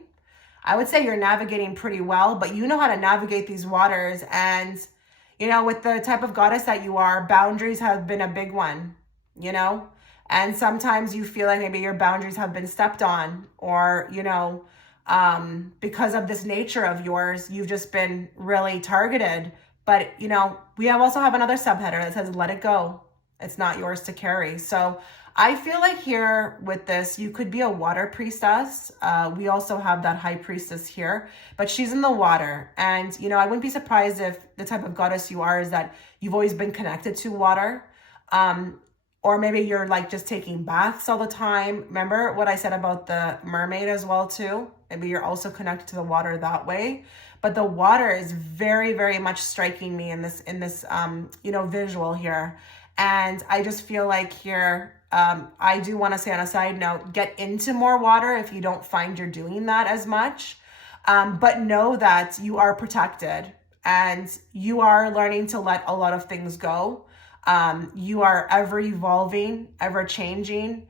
I would say you're navigating pretty well, but you know how to navigate these waters. And, you know, with the type of goddess that you are, boundaries have been a big one, you know? And sometimes you feel like maybe your boundaries have been stepped on, or, you know, because of this nature of yours, you've just been really targeted. But, you know, we also have another subheader that says, let it go. It's not yours to carry. So I feel like here with this, you could be a water priestess. We also have that high priestess here, but she's in the water. And, you know, I wouldn't be surprised if the type of goddess you are is that you've always been connected to water. Or maybe you're like just taking baths all the time. Remember what I said about the mermaid as well too? Maybe you're also connected to the water that way. But the water is very, very much striking me in this, you know, visual here. And I just feel like here, I do want to say on a side note, get into more water if you don't find you're doing that as much. But know that you are protected and you are learning to let a lot of things go. You are ever evolving, ever changing,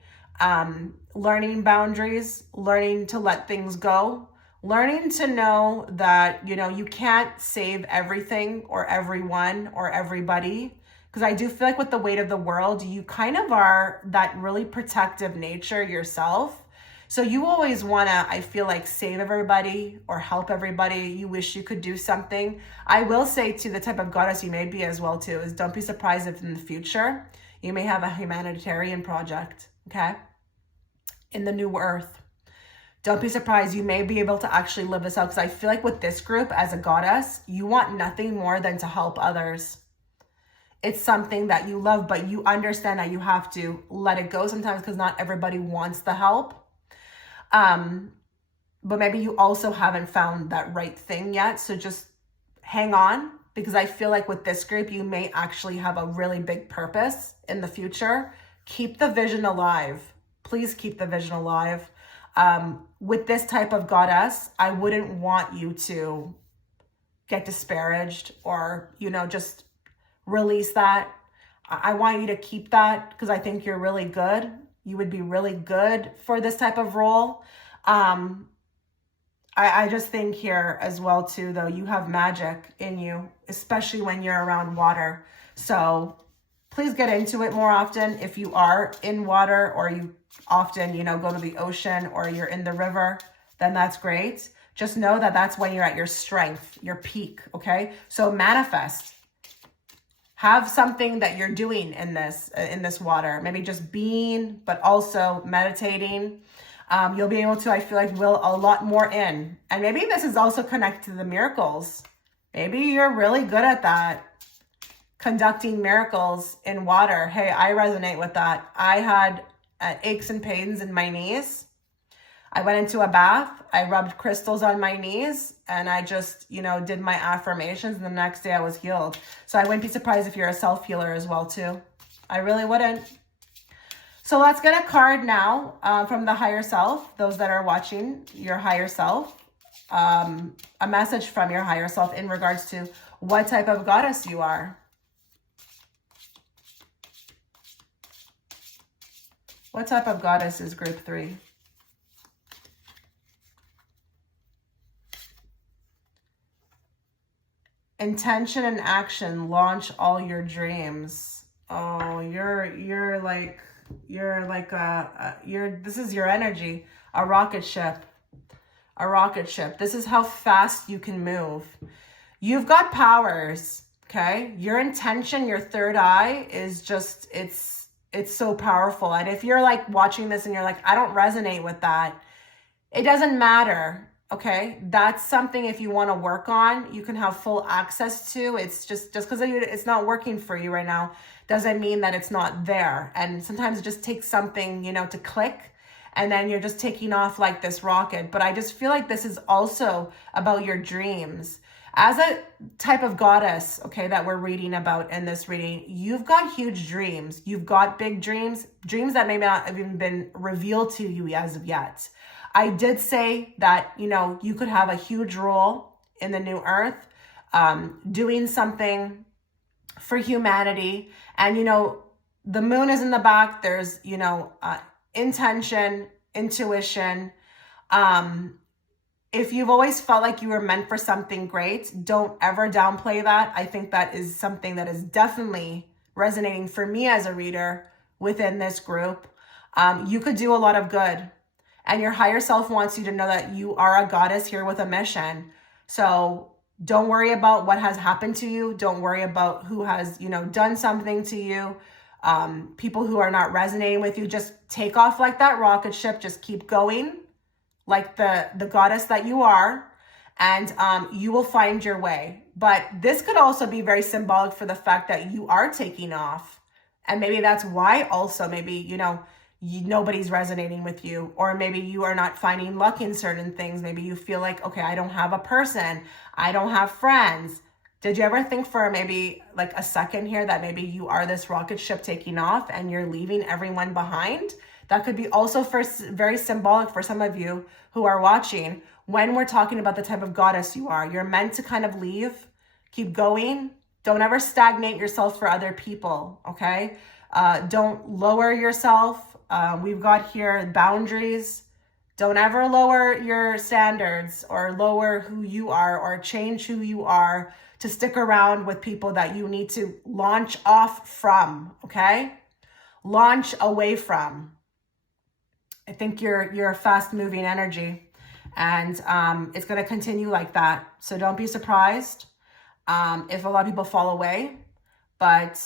learning boundaries, learning to let things go, learning to know that, you know, you can't save everything or everyone or everybody. Because I do feel like with the weight of the world, you kind of are that really protective nature yourself. So you always want to, I feel like, save everybody or help everybody. You wish you could do something. I will say to the type of goddess you may be as well too, is don't be surprised if in the future you may have a humanitarian project, okay? In the new earth. Don't be surprised. You may be able to actually live this out, because I feel like with this group as a goddess, you want nothing more than to help others. It's something that you love, but you understand that you have to let it go sometimes because not everybody wants the help. But maybe you also haven't found that right thing yet. So just hang on, because I feel like with this group, you may actually have a really big purpose in the future. Keep the vision alive. Please keep the vision alive. With this type of goddess, I wouldn't want you to get disparaged or, just release that. I want you to keep that, because I think you're really good. You would be really good for this type of role. I just think here as well too, though, you have magic in you, especially when you're around water. So please get into it more often. If you are in water, or you often, go to the ocean, or you're in the river, then that's great. Just know that that's when you're at your strength, your peak, okay? So manifest. Have something that you're doing in this water. Maybe just being, but also meditating. You'll be able to, I feel like, will a lot more in. And maybe this is also connected to the miracles. Maybe you're really good at that. Conducting miracles in water. Hey, I resonate with that. I had aches and pains in my knees. I went into a bath. I rubbed crystals on my knees, and I just, did my affirmations, and the next day I was healed. So I wouldn't be surprised if you're a self-healer as well too. I really wouldn't. So let's get a card now from the higher self, those that are watching, your higher self. A message from your higher self in regards to what type of goddess you are. What type of goddess is group 3? Intention and action, launch all your dreams. Oh, this is your energy, a rocket ship. A rocket ship. This is how fast you can move. You've got powers, okay? Your intention, your third eye is just, it's so powerful. And if you're like watching this and you're like, I don't resonate with that, it doesn't matter. Okay, that's something if you want to work on, you can have full access to. It's just because it's not working for you right now doesn't mean that it's not there. And sometimes it just takes something, to click, and then you're just taking off like this rocket. But I just feel like this is also about your dreams. As a type of goddess, okay, that we're reading about in this reading, you've got huge dreams. You've got big dreams, dreams that may not have even been revealed to you as of yet. I did say that, you could have a huge role in the new earth, doing something for humanity. And, the moon is in the back. There's, intention, intuition. If you've always felt like you were meant for something great, don't ever downplay that. I think that is something that is definitely resonating for me as a reader within this group. You could do a lot of good. And your higher self wants you to know that you are a goddess here with a mission. So don't worry about what has happened to you. Don't worry about who has, done something to you. People who are not resonating with you. Just take off like that rocket ship. Just keep going like the goddess that you are. And you will find your way. But this could also be very symbolic for the fact that you are taking off. And maybe that's why also maybe, nobody's resonating with you, or maybe you are not finding luck in certain things. Maybe you feel like, okay, I don't have a person, I don't have friends. Did you ever think for maybe like a second here that maybe you are this rocket ship taking off and you're leaving everyone behind? That could be also very symbolic for some of you who are watching when we're talking about the type of goddess you are. You're meant to kind of leave, keep going. Don't ever stagnate yourself for other people, okay? Don't lower yourself. We've got here boundaries. Don't ever lower your standards or lower who you are or change who you are to stick around with people that you need to launch off from, okay? Launch away from. I think you're a fast-moving energy, and it's going to continue like that. So don't be surprised if a lot of people fall away, but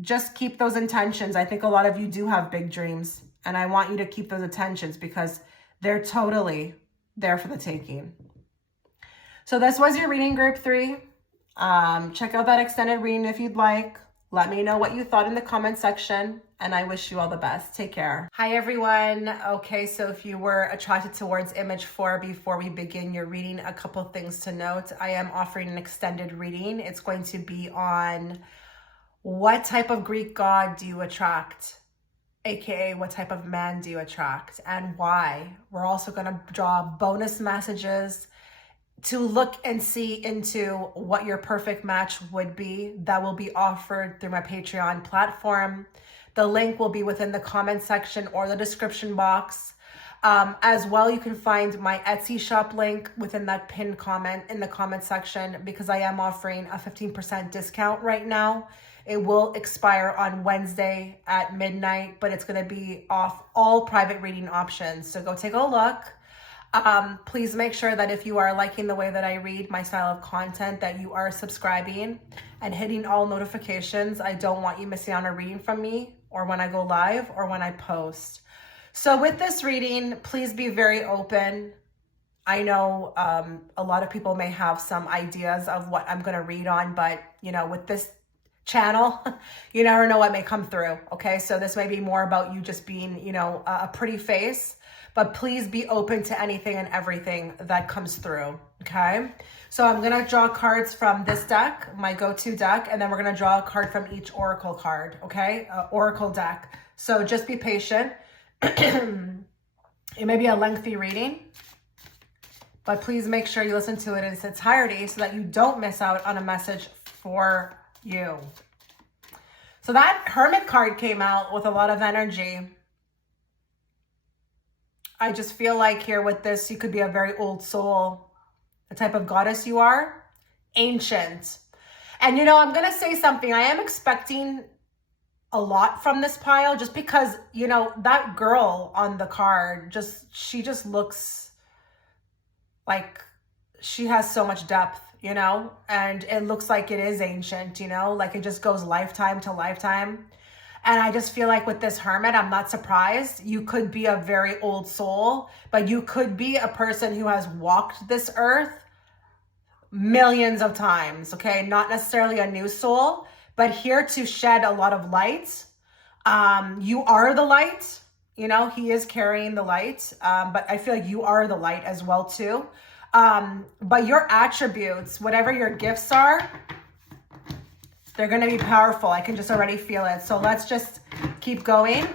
just keep those intentions. I think a lot of you do have big dreams, and I want you to keep those intentions because they're totally there for the taking. So this was your reading, group 3. Check out that extended reading if you'd like. Let me know what you thought in the comment section, and I wish you all the best. Take care. Hi, everyone. Okay, so if you were attracted towards image 4, before we begin your reading, a couple things to note. I am offering an extended reading. It's going to be on what type of Greek god do you attract, aka what type of man do you attract, and why. We're also going to draw bonus messages to look and see into what your perfect match would be. That will be offered through my Patreon platform. The link will be within the comment section or the description box. As well, you can find my Etsy shop link within that pinned comment in the comment section, because I am offering a 15% discount right now. It will expire on Wednesday at midnight, but it's going to be off all private reading options. So go take a look. Please make sure that if you are liking the way that I read my style of content, that you are subscribing and hitting all notifications. I don't want you missing out on a reading from me, or when I go live, or when I post. So with this reading, please be very open. I know a lot of people may have some ideas of what I'm going to read on, but with this channel, you never know what may come through. Okay, so this may be more about you just being, a pretty face. But please be open to anything and everything that comes through, okay? So I'm going to draw cards from this deck, my go-to deck, and then we're going to draw a card from each oracle card, okay? Oracle deck. So just be patient. It may be a lengthy reading, but please make sure you listen to it in its entirety so that you don't miss out on a message for you. So that Hermit card came out with a lot of energy. I just feel like here with this, you could be a very old soul, the type of goddess you are, ancient. And I'm going to say something. I am expecting a lot from this pile, just because, that girl on the card, she just looks like she has so much depth, and it looks like it is ancient, like it just goes lifetime to lifetime. And I just feel like with this Hermit, I'm not surprised. You could be a very old soul, but you could be a person who has walked this earth millions of times, okay? Not necessarily a new soul, but here to shed a lot of light. You are the light, he is carrying the light, but I feel like you are the light as well too. But your attributes, whatever your gifts are, they're going to be powerful. I can just already feel it. So let's just keep going.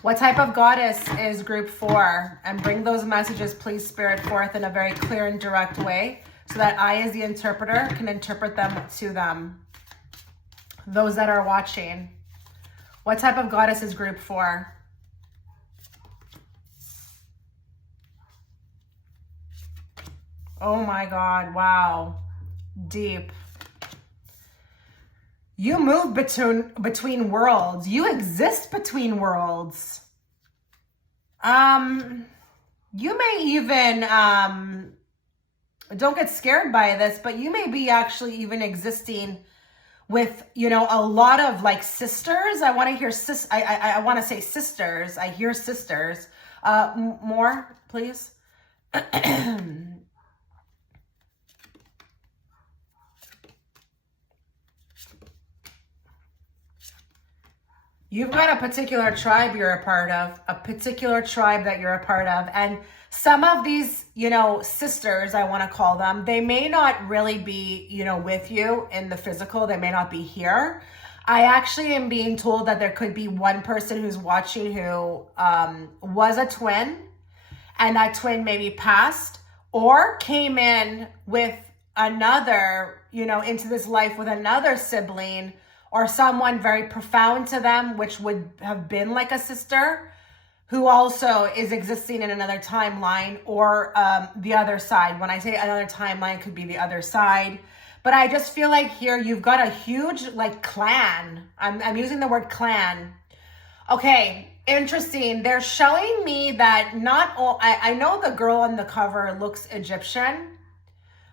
What type of goddess is group 4? And bring those messages, please, Spirit, forth in a very clear and direct way so that I, as the interpreter, can interpret them to them. Those that are watching. What type of goddess is group 4? Oh my God, wow. Deep. You move between worlds. You exist between worlds. You may even don't get scared by this, but you may be actually even existing with a lot of like sisters. I want to hear I want to say sisters. I hear sisters. More, please. You've got a particular tribe you're a part of, and some of these, sisters, I want to call them, they may not really be, with you in the physical. They may not be here. I actually am being told that there could be one person who's watching who was a twin, and that twin maybe passed or came in with another, into this life with another sibling, or someone very profound to them, which would have been like a sister, who also is existing in another timeline, or the other side. When I say another timeline, it could be the other side. But I just feel like here you've got a huge like clan. I'm using the word clan. Okay, interesting. They're showing me that not all, I know the girl on the cover looks Egyptian,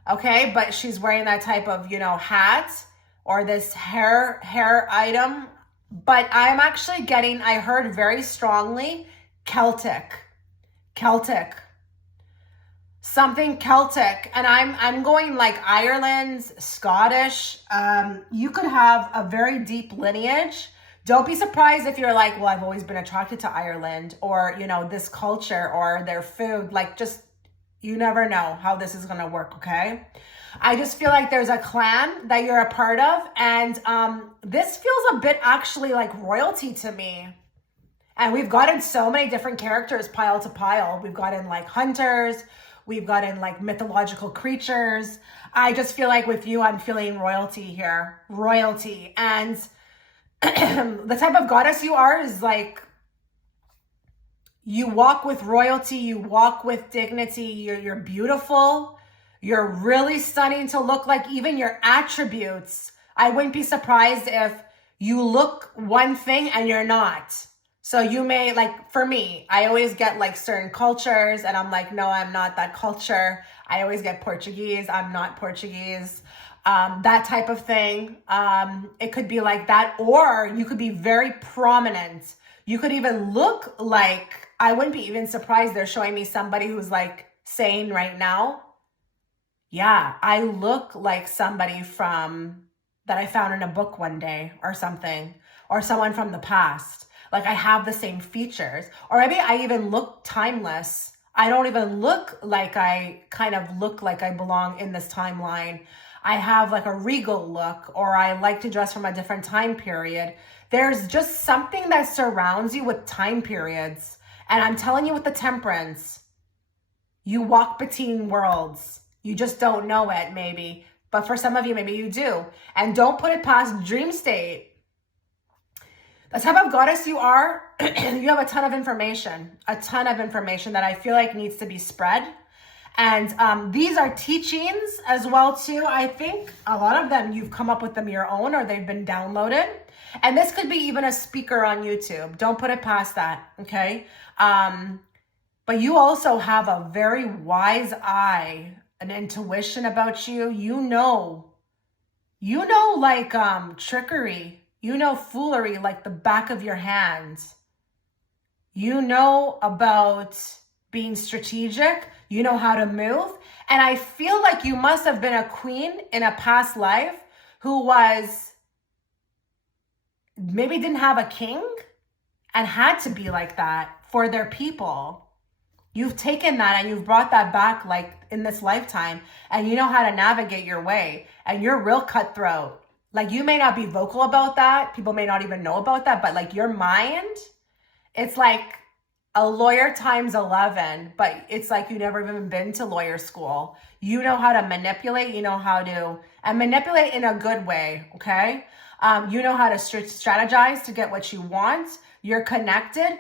okay, but she's wearing that type of, hat or this hair item. But I'm actually getting, I heard very strongly, Celtic. Something Celtic. And I'm going like Ireland, Scottish. You could have a very deep lineage. Don't be surprised if you're like, well, I've always been attracted to Ireland or, this culture or their food. Like, just, you never know how this is going to work, okay? I just feel like there's a clan that you're a part of. And this feels a bit actually like royalty to me. And we've gotten so many different characters pile to pile. We've gotten like hunters. We've gotten like mythological creatures. I just feel like with you, I'm feeling royalty here. Royalty. And the type of goddess you are is like, you walk with royalty. You walk with dignity. You're beautiful. You're really stunning to look like. Even your attributes. I wouldn't be surprised if you look one thing and you're not. So you may, like, for me, I always get like certain cultures and I'm like, no, I'm not that culture. I always get Portuguese. I'm not Portuguese. That type of thing. It could be like that, or you could be very prominent. You could even look like, I wouldn't be even surprised they're showing me somebody who's like saying right now, yeah, I look like somebody that I found in a book one day or something, or someone from the past. Like I have the same features, or maybe I even look timeless. I don't even look like I kind of look like I belong in this timeline. I have like a regal look, or I like to dress from a different time period. There's just something that surrounds you with time periods. And I'm telling you with the temperance, you walk between worlds. You just don't know it maybe. But for some of you, maybe you do. And don't put it past dream state. The type of goddess you are, you have a ton of information that I feel like needs to be spread. And these are teachings as well too. I think a lot of them, you've come up with them your own or they've been downloaded. And this could be even a speaker on YouTube. Don't put it past that, okay? But you also have a very wise eye, an intuition about you. You know like trickery. You know foolery like the back of your hand. You know about being strategic. You know how to move. And I feel like you must have been a queen in a past life who was maybe didn't have a king and had to be like that for their people. You've taken that and you've brought that back like in this lifetime, and you know how to navigate your way, and you're real cutthroat. Like you may not be vocal about that. People may not even know about that, but like your mind, it's like a lawyer times 11, but it's like you never even been to lawyer school. You know how to manipulate, and manipulate in a good way, okay? You know how to strategize to get what you want. You're connected.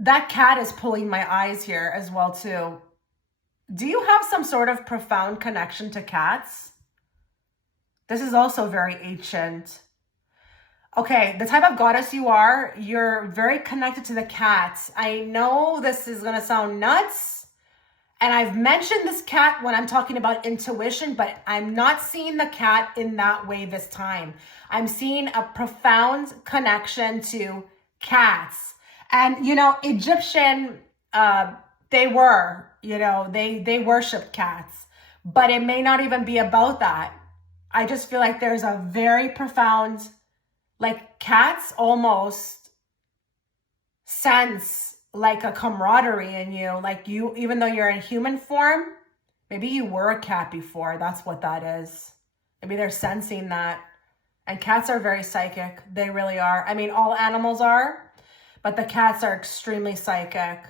That cat is pulling my eyes here as well too. Do you have some sort of profound connection to cats? This is also very ancient. Okay, the type of goddess you are, you're very connected to the cats. I know this is going to sound nuts, and I've mentioned this cat when I'm talking about intuition, but I'm not seeing the cat in that way this time. I'm seeing a profound connection to cats. And, Egyptian, they worshiped cats, but it may not even be about that. I just feel like there's a very profound, like cats almost sense like a camaraderie in you. Like you, even though you're in human form, maybe you were a cat before. That's what that is. Maybe they're sensing that. And cats are very psychic. They really are. I mean, all animals are, but the cats are extremely psychic.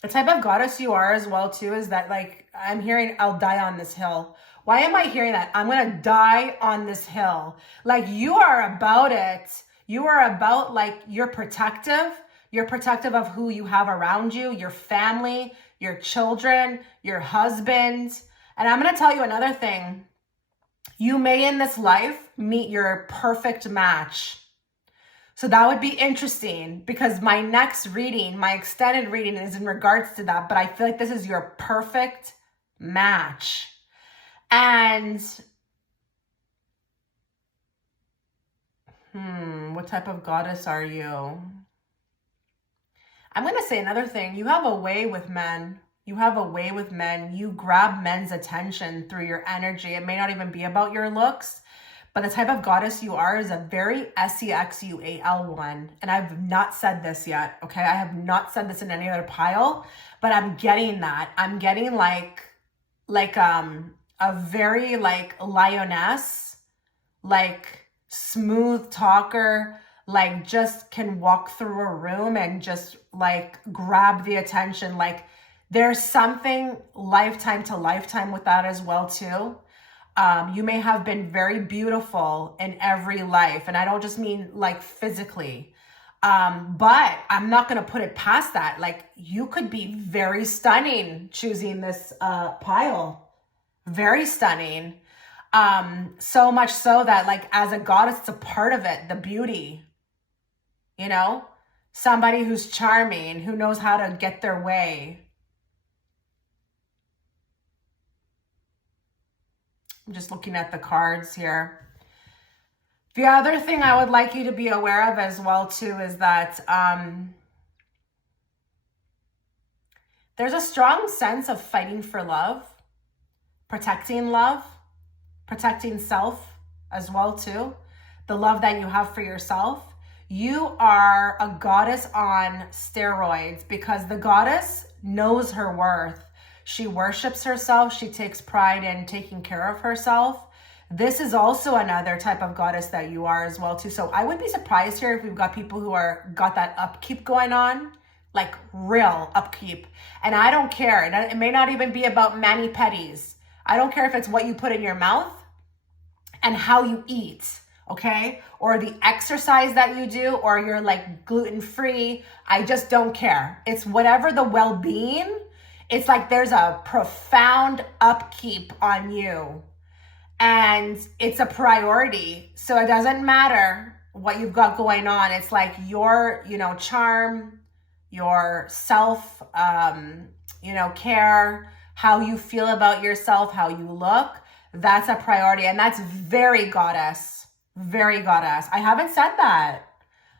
The type of goddess you are as well too is that like, I'm hearing, I'll die on this hill. Why am I hearing that? I'm going to die on this hill. Like you are about it. You are about like, you're protective. You're protective of who you have around you, your family, your children, your husband. And I'm going to tell you another thing. You may in this life meet your perfect match. So that would be interesting because my next reading, my extended reading is in regards to that, but I feel like this is your perfect match. And what type of goddess are you? I'm going to say another thing. You have a way with men. You have a way with men. You grab men's attention through your energy. It may not even be about your looks, but the type of goddess you are is a very sexual one. And I've not said this yet, okay? I have not said this in any other pile, but I'm getting that. I'm getting like a very like lioness, like smooth talker, like just can walk through a room and just like grab the attention. Like there's something lifetime to lifetime with that as well too. You may have been very beautiful in every life. And I don't just mean like physically, but I'm not going to put it past that. Like you could be very stunning choosing this pile. Very stunning. So much so that like as a goddess, it's a part of it, the beauty, you know, somebody who's charming, who knows how to get their way. I'm just looking at the cards here. The other thing I would like you to be aware of as well too is that there's a strong sense of fighting for love, protecting self as well too. The love that you have for yourself. You are a goddess on steroids because the goddess knows her worth. She worships herself. She takes pride in taking care of herself. This is also another type of goddess that you are as well too. So I wouldn't be surprised here if we've got people who got that upkeep going on, like real upkeep. And I don't care. It may not even be about mani-pedis. I don't care if it's what you put in your mouth and how you eat, okay? Or the exercise that you do, or you're like gluten-free. I just don't care. It's whatever the well-being. It's like there's a profound upkeep on you and it's a priority. So it doesn't matter what you've got going on. It's like your, charm, your self, care, how you feel about yourself, how you look. That's a priority. And that's very goddess, very goddess. I haven't said that.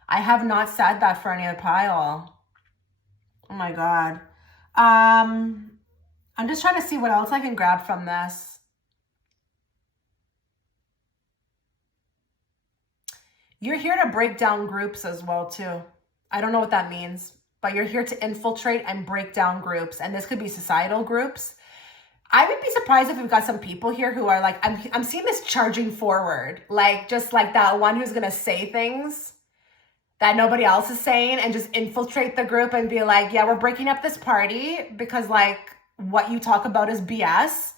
I have not said that for any other pile. Oh my God. I'm just trying to see what else I can grab from this. You're here to break down groups as well too. I don't know what that means, but you're here to infiltrate and break down groups. And this could be societal groups. I would be surprised if we've got some people here who are like, I'm seeing this charging forward, like just like that one who's going to say things that nobody else is saying and just infiltrate the group and be like, yeah, we're breaking up this party because like what you talk about is BS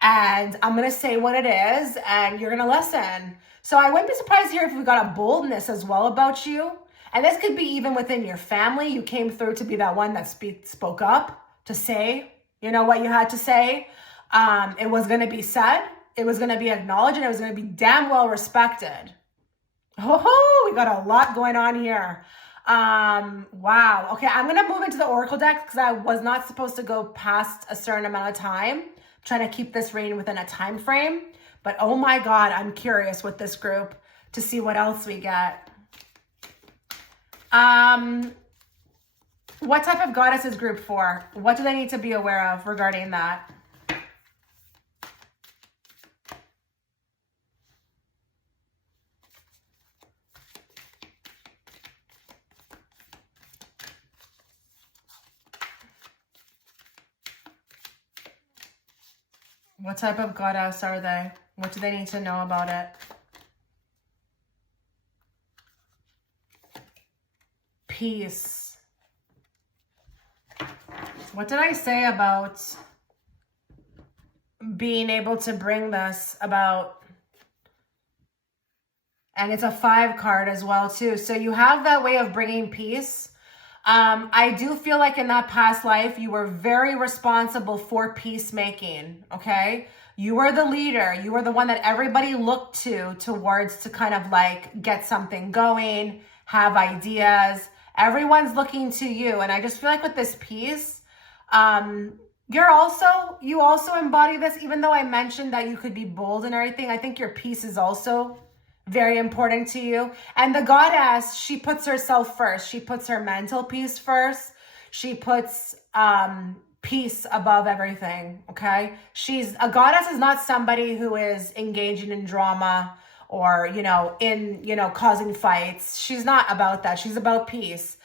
and I'm going to say what it is and you're going to listen. So I wouldn't be surprised here if we got a boldness as well about you. And this could be even within your family. You came through to be that one that spoke up to say, what you had to say. It was going to be said. It was going to be acknowledged and it was going to be damn well respected. Oh, we got a lot going on here. Wow. Okay, I'm going to move into the Oracle deck because I was not supposed to go past a certain amount of time. I'm trying to keep this reading within a time frame. But oh my God, I'm curious with this group to see what else we get. What type of goddess is group for? What do they need to be aware of regarding that? What type of goddess are they? What do they need to know about it? Peace. What did I say about being able to bring this about? And it's a 5 card as well too. So you have that way of bringing peace. I do feel like in that past life, you were very responsible for peacemaking, okay? You were the leader. You were the one that everybody looked towards to kind of like get something going, have ideas. Everyone's looking to you. And I just feel like with this piece, you also embody this, even though I mentioned that you could be bold and everything. I think your peace is also very important to you. And the goddess, she puts herself first. She puts her mental peace first. She puts peace above everything, okay? A goddess is not somebody who is engaging in drama or, causing fights. She's not about that. She's about peace.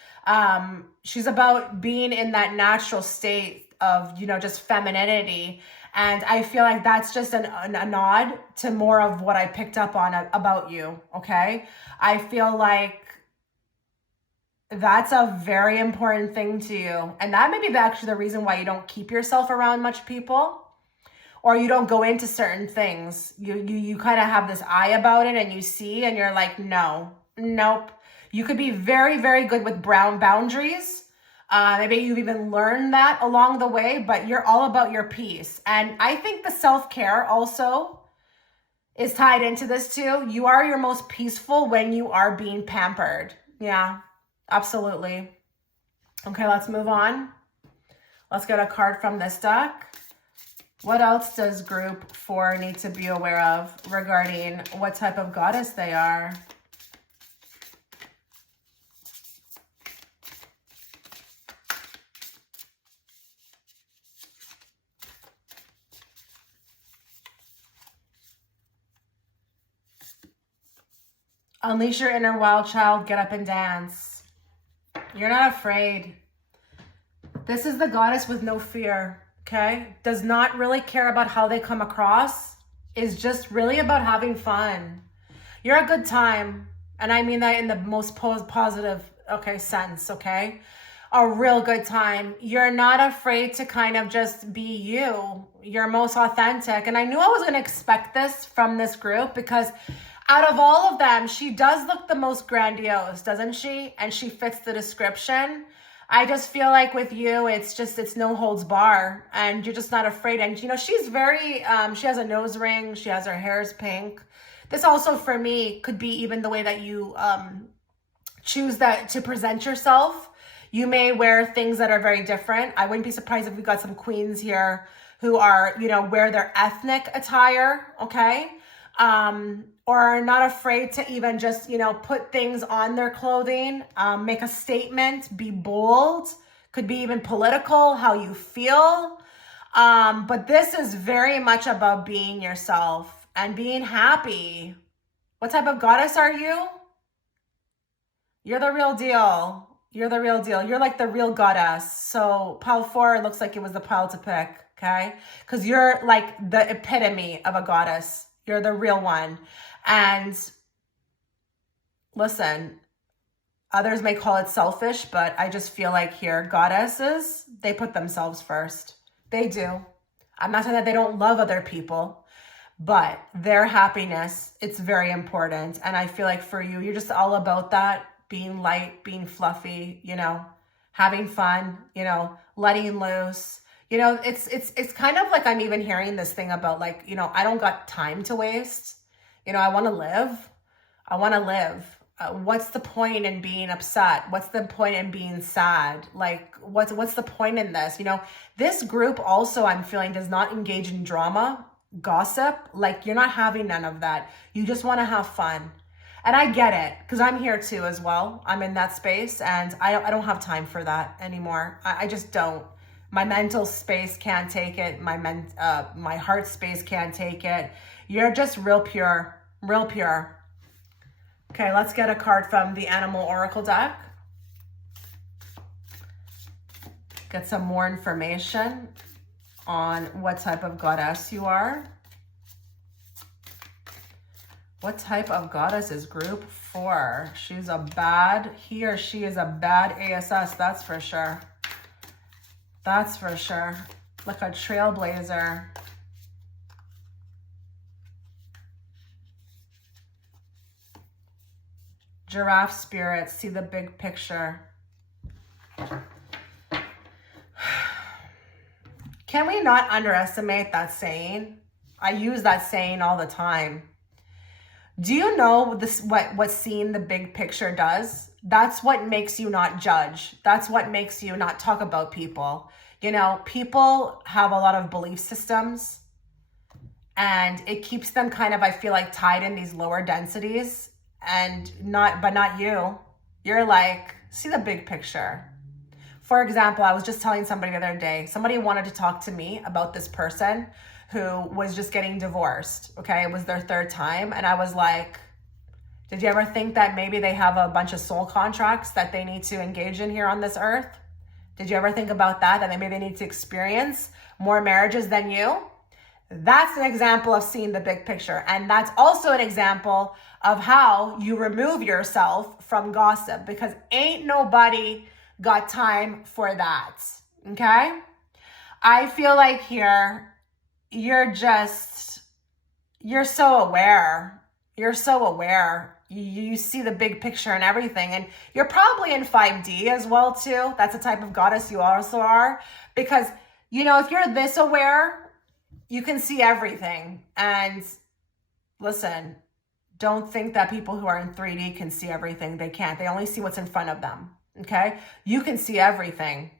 She's about being in that natural state of, just femininity. And I feel like that's just a nod to more of what I picked up on about you, okay? I feel like that's a very important thing to you. And that may be actually the reason why you don't keep yourself around much people, or you don't go into certain things. You kind of have this eye about it and you see and you're like, no, nope. You could be very, very good with boundaries. Maybe you've even learned that along the way, but you're all about your peace. And I think the self-care also is tied into this too. You are your most peaceful when you are being pampered. Yeah, absolutely. Okay, let's move on. Let's get a card from this deck. What else does group 4 need to be aware of regarding what type of goddess they are? Unleash your inner wild child. Get up and dance. You're not afraid. This is the goddess with no fear, okay? Does not really care about how they come across. Is just really about having fun. You're a good time. And I mean that in the most positive, sense, okay? A real good time. You're not afraid to kind of just be you. You're most authentic. And I knew I was going to expect this from this group because out of all of them, she does look the most grandiose, doesn't she? And she fits the description. I just feel like with you, it's no holds bar and you're just not afraid. And, she's very, she has a nose ring. She has her hair is pink. This also for me could be even the way that you choose that to present yourself. You may wear things that are very different. I wouldn't be surprised if we got some queens here who are, wear their ethnic attire, okay? Or are not afraid to even just, put things on their clothing, make a statement, be bold, could be even political, how you feel. But this is very much about being yourself and being happy. What type of goddess are you? You're the real deal. You're the real deal. You're like the real goddess. So pile 4 looks like it was the pile to pick, okay? Because you're like the epitome of a goddess. You're the real one. And listen, others may call it selfish, but I just feel like here, goddesses, they put themselves first. They do. I'm not saying that they don't love other people, but their happiness, it's very important. And I feel like for you, you're just all about that, being light, being fluffy, having fun, letting loose. It's kind of like I'm even hearing this thing about like, I don't got time to waste. I want to live. I want to live. What's the point in being upset? What's the point in being sad? Like, what's the point in this? This group also, I'm feeling, does not engage in drama, gossip. Like, you're not having none of that. You just want to have fun. And I get it, because I'm here too as well. I'm in that space, and I don't have time for that anymore. I just don't. My mental space can't take it. My heart space can't take it. You're just real pure, real pure. Okay, let's get a card from the Animal Oracle deck. Get some more information on what type of goddess you are. What type of goddess is group 4? He or she is a bad ASS, that's for sure. That's for sure. Like a trailblazer. Giraffe spirit, see the big picture. Can we not underestimate that saying? I use that saying all the time. Do you know this? What seeing the big picture does? That's what makes you not judge. That's what makes you not talk about people. You know, people have a lot of belief systems, and it keeps them kind of, I feel like, tied in these lower densities, and not you. You're like, see the big picture. For example, I was just telling somebody the other day, somebody wanted to talk to me about this person who was just getting divorced. Okay, it was their third time. And I was like, did you ever think that maybe they have a bunch of soul contracts that they need to engage in here on this earth? Did you ever think about that? That maybe they need to experience more marriages than you? That's an example of seeing the big picture. And that's also an example of how you remove yourself from gossip, because ain't nobody got time for that. Okay? I feel like here, you're so aware. You're so aware. You see the big picture and everything. And you're probably in 5D as well, too. That's the type of goddess you also are. Because, you know, if you're this aware, you can see everything. And listen, don't think that people who are in 3D can see everything. They can't. They only see what's in front of them. Okay? You can see everything.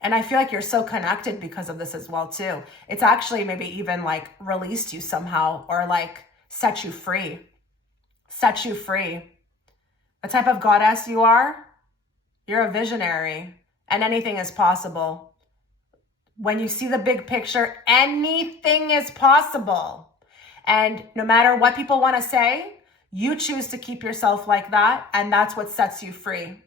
And I feel like you're so connected because of this as well, too. It's actually maybe even like released you somehow, or like set you free. Set you free. The type of goddess you are, you're a visionary, and anything is possible. When you see the big picture, anything is possible. And no matter what people want to say, you choose to keep yourself like that, and that's what sets you free.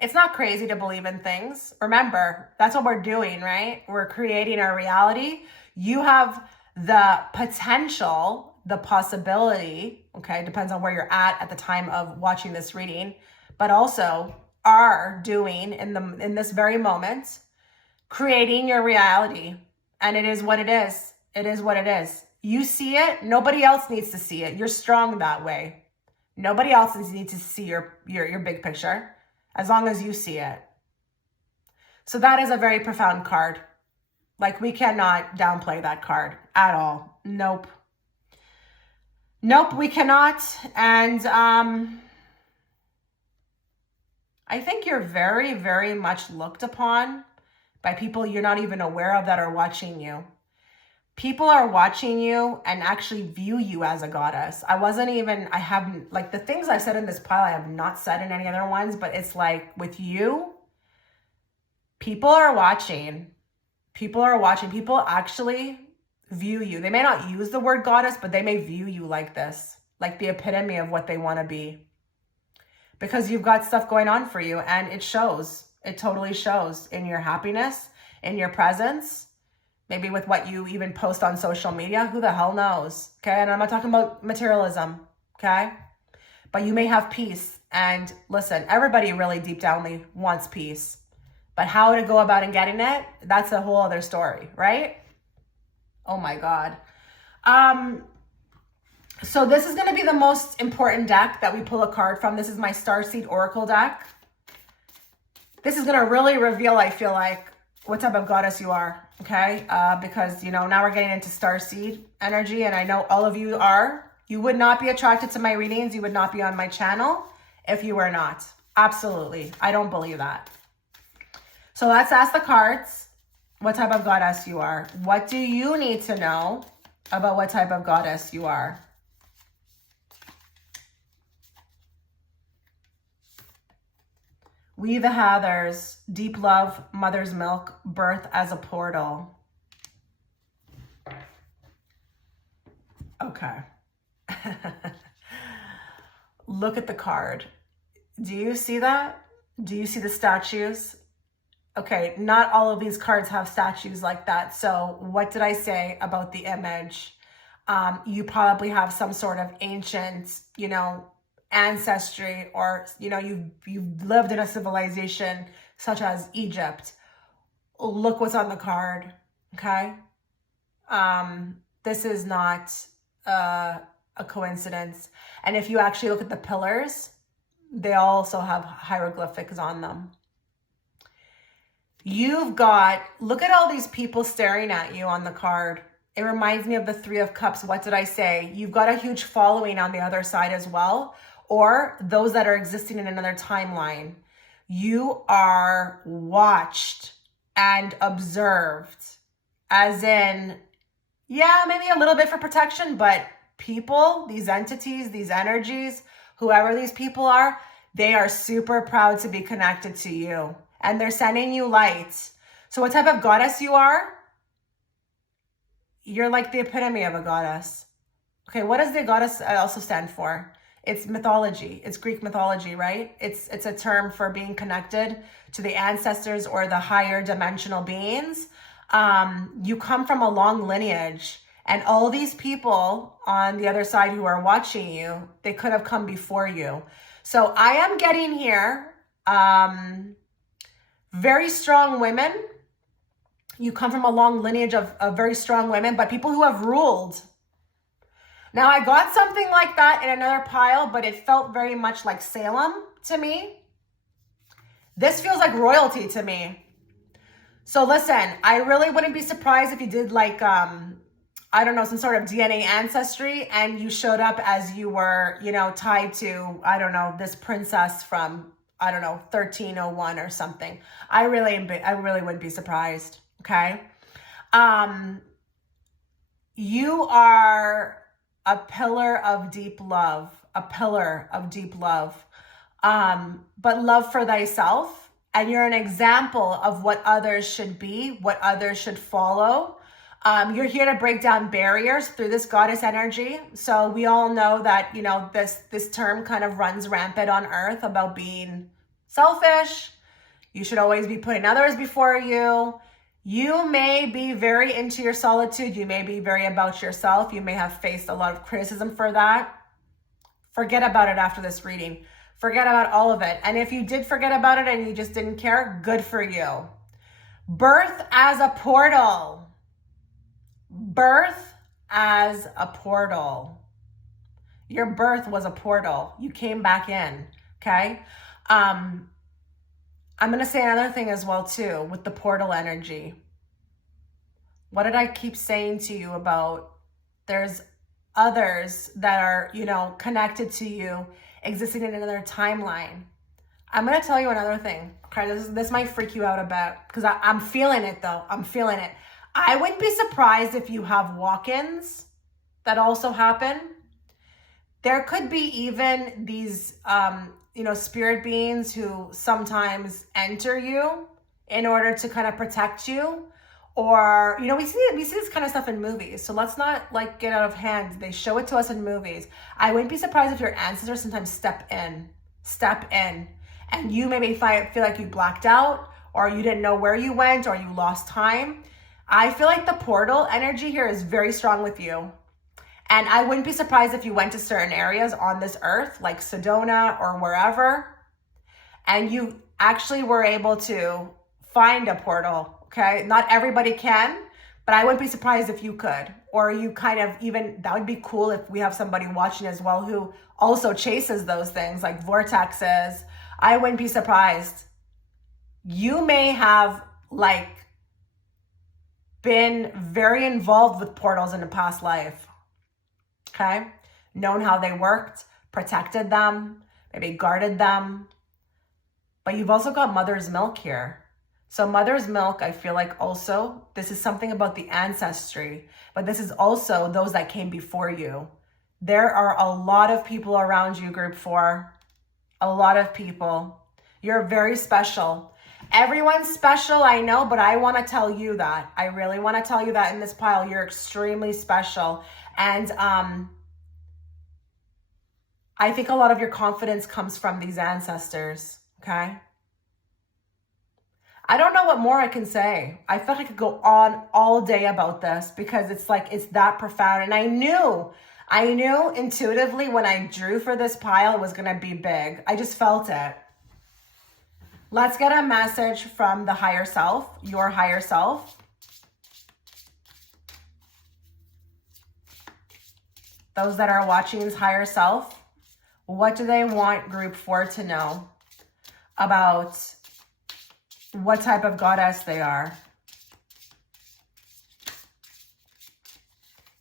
It's not crazy to believe in things. Remember, that's what we're doing, right? We're creating our reality. You have the potential, the possibility, okay, depends on where you're at the time of watching this reading, but also are doing in this very moment, creating your reality. And it is what it is. It is what it is. You see it. Nobody else needs to see it. You're strong that way. Nobody else needs to see your big picture, as long as you see it. So that is a very profound card. Like, we cannot downplay that card at all. Nope. Nope, we cannot. And I think you're very, very much looked upon by people you're not even aware of that are watching you. People are watching you and actually view you as a goddess. I haven't, like, the things I said in this pile, I have not said in any other ones, but it's like with you, people are watching. People are watching. People actually view you. They may not use the word goddess, but they may view you like this, like the epitome of what they want to be. Because you've got stuff going on for you, and it shows. It totally shows in your happiness, in your presence. Maybe with what you even post on social media, who the hell knows, okay? And I'm not talking about materialism, okay? But you may have peace. And listen, everybody really deep down wants peace. But how to go about and getting it, that's a whole other story, right? Oh my God. So this is going to be the most important deck that we pull a card from. This is my Starseed Oracle deck. This is going to really reveal, I feel like, what type of goddess you are, okay? Because, you know, now we're getting into starseed energy, and I know all of you are. You would not be attracted to my readings. You would not be on my channel if you were not. Absolutely. I don't believe that. So let's ask the cards what type of goddess you are. What do you need to know about what type of goddess you are? We the Hathers, deep love, mother's milk, birth as a portal. Okay. Look at the card. Do you see that? Do you see the statues? Okay, not all of these cards have statues like that. So what did I say about the image? You probably have some sort of ancient, you know, ancestry, or, you know, you've lived in a civilization such as Egypt. Look what's on the card, okay? This is not a coincidence. And if you actually look at the pillars, they also have hieroglyphics on them. You've got, look at all these people staring at you on the card. It reminds me of the Three of Cups. What did I say? You've got a huge following on the other side as well, or those that are existing in another timeline. You are watched and observed, as in, yeah, maybe a little bit for protection, but people, these entities, these energies, whoever these people are, they are super proud to be connected to you. And they're sending you light. So what type of goddess you are? You're like the epitome of a goddess. Okay, what does the goddess also stand for? It's mythology. It's Greek mythology, right? It's a term for being connected to the ancestors or the higher dimensional beings. You come from a long lineage, and all these people on the other side who are watching you, they could have come before you. So I am getting here, very strong women. You come from a long lineage of very strong women, but people who have ruled. Now, I got something like that in another pile, but it felt very much like Salem to me. This feels like royalty to me. So listen, I really wouldn't be surprised if you did like, I don't know, some sort of DNA ancestry and you showed up as you were, you know, tied to, I don't know, this princess from, I don't know, 1301 or something. I really wouldn't be surprised. Okay. You are a pillar of deep love, but love for thyself. And you're an example of what others should be, what others should follow. You're here to break down barriers through this goddess energy. So we all know that, you know, this term kind of runs rampant on earth about being selfish. You should always be putting others before you. You may be very into your solitude. You may be very about yourself. You may have faced a lot of criticism for that. Forget about it after this reading. Forget about all of it. And if you did forget about it and you just didn't care, good for you. Birth as a portal. Birth as a portal. Your birth was a portal. You came back in, okay? I'm going to say another thing as well, too, with the portal energy. What did I keep saying to you about there's others that are, you know, connected to you, existing in another timeline? I'm going to tell you another thing. Okay, this might freak you out a bit because I'm feeling it, though. I'm feeling it. I wouldn't be surprised if you have walk-ins that also happen. There could be even these, you know, spirit beings who sometimes enter you in order to kind of protect you. Or, you know, we see this kind of stuff in movies. So let's not like get out of hand. They show it to us in movies. I wouldn't be surprised if your ancestors sometimes step in, and you maybe feel like you blacked out, or you didn't know where you went, or you lost time. I feel like the portal energy here is very strong with you. And I wouldn't be surprised if you went to certain areas on this earth, like Sedona or wherever, and you actually were able to find a portal, okay? Not everybody can, but I wouldn't be surprised if you could. Or you kind of even, that would be cool if we have somebody watching as well who also chases those things, like vortexes. I wouldn't be surprised. You may have, like, been very involved with portals in a past life. Okay, known how they worked, protected them, maybe guarded them. But you've also got mother's milk here. So mother's milk, I feel like also, this is something about the ancestry, but this is also those that came before you. There are a lot of people around you, group 4. A lot of people. You're very special. Everyone's special, I know, but I want to tell you that. I really want to tell you that in this pile. You're extremely special. And I think a lot of your confidence comes from these ancestors, okay? I don't know what more I can say. I feel like I could go on all day about this because it's like, it's that profound. And I knew intuitively when I drew for this pile, it was going to be big. I just felt it. Let's get a message from the higher self, your higher self. Those that are watching is higher self. What do they want group 4 to know about what type of goddess they are.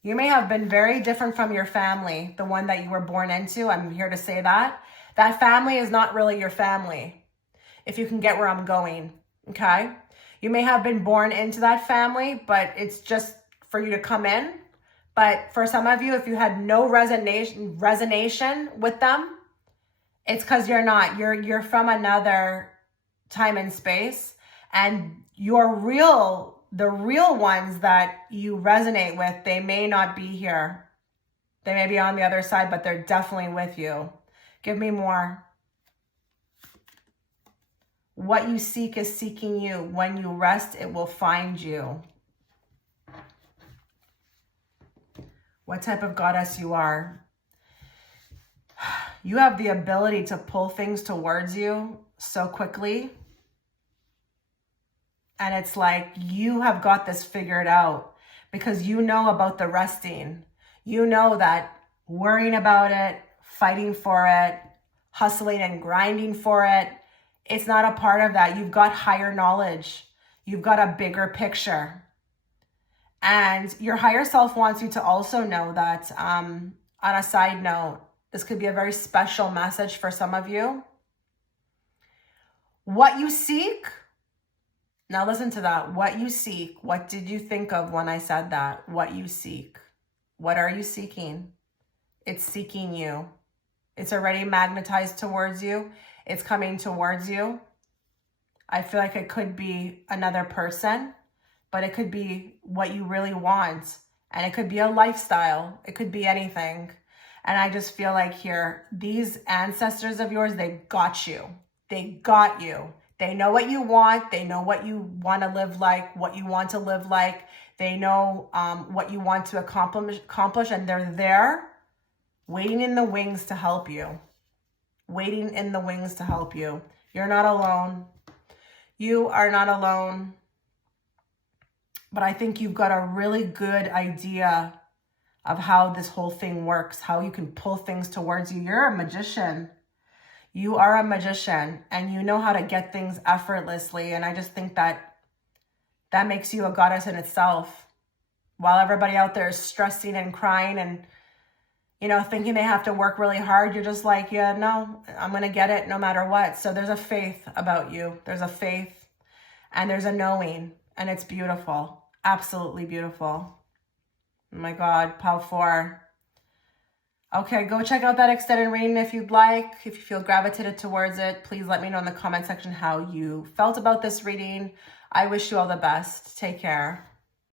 You may have been very different from your family, the one that you were born into. I'm here to say that. That family is not really your family, if you can get where I'm going, okay? You may have been born into that family, but it's just for you to come in. But for some of you, if you had no resonation with them, it's because you're not. You're from another time and space, and the real ones that you resonate with, they may not be here. They may be on the other side, but they're definitely with you. Give me more. What you seek is seeking you. When you rest, it will find you. What type of goddess you are. You have the ability to pull things towards you so quickly. And it's like you have got this figured out because you know about the resting. You know that worrying about it, fighting for it, hustling and grinding for it, it's not a part of that. You've got higher knowledge. You've got a bigger picture. And your higher self wants you to also know that, on a side note, this could be a very special message for some of you. What you seek, now listen to that. What you seek, what did you think of when I said that? What you seek. What are you seeking? It's seeking you. It's already magnetized towards you. It's coming towards you. I feel like it could be another person, but it could be what you really want. And it could be a lifestyle. It could be anything. And I just feel like here, these ancestors of yours, they got you. They got you. They know what you want. They know what you want to live like, what you want to live like. They know what you want to accomplish, and they're there waiting in the wings to help you. Waiting in the wings to help you. You're not alone. You are not alone. But I think you've got a really good idea of how this whole thing works, how you can pull things towards you. You're a magician. You are a magician, and you know how to get things effortlessly. And I just think that that makes you a goddess in itself. While everybody out there is stressing and crying and, you know, thinking they have to work really hard, you're just like, yeah, no, I'm going to get it no matter what. So there's a faith about you. There's a faith and there's a knowing, and it's beautiful. Absolutely beautiful. Oh my God, Pal 4. Okay, go check out that extended reading if you'd like. If you feel gravitated towards it, please let me know in the comment section how you felt about this reading. I wish you all the best. Take care.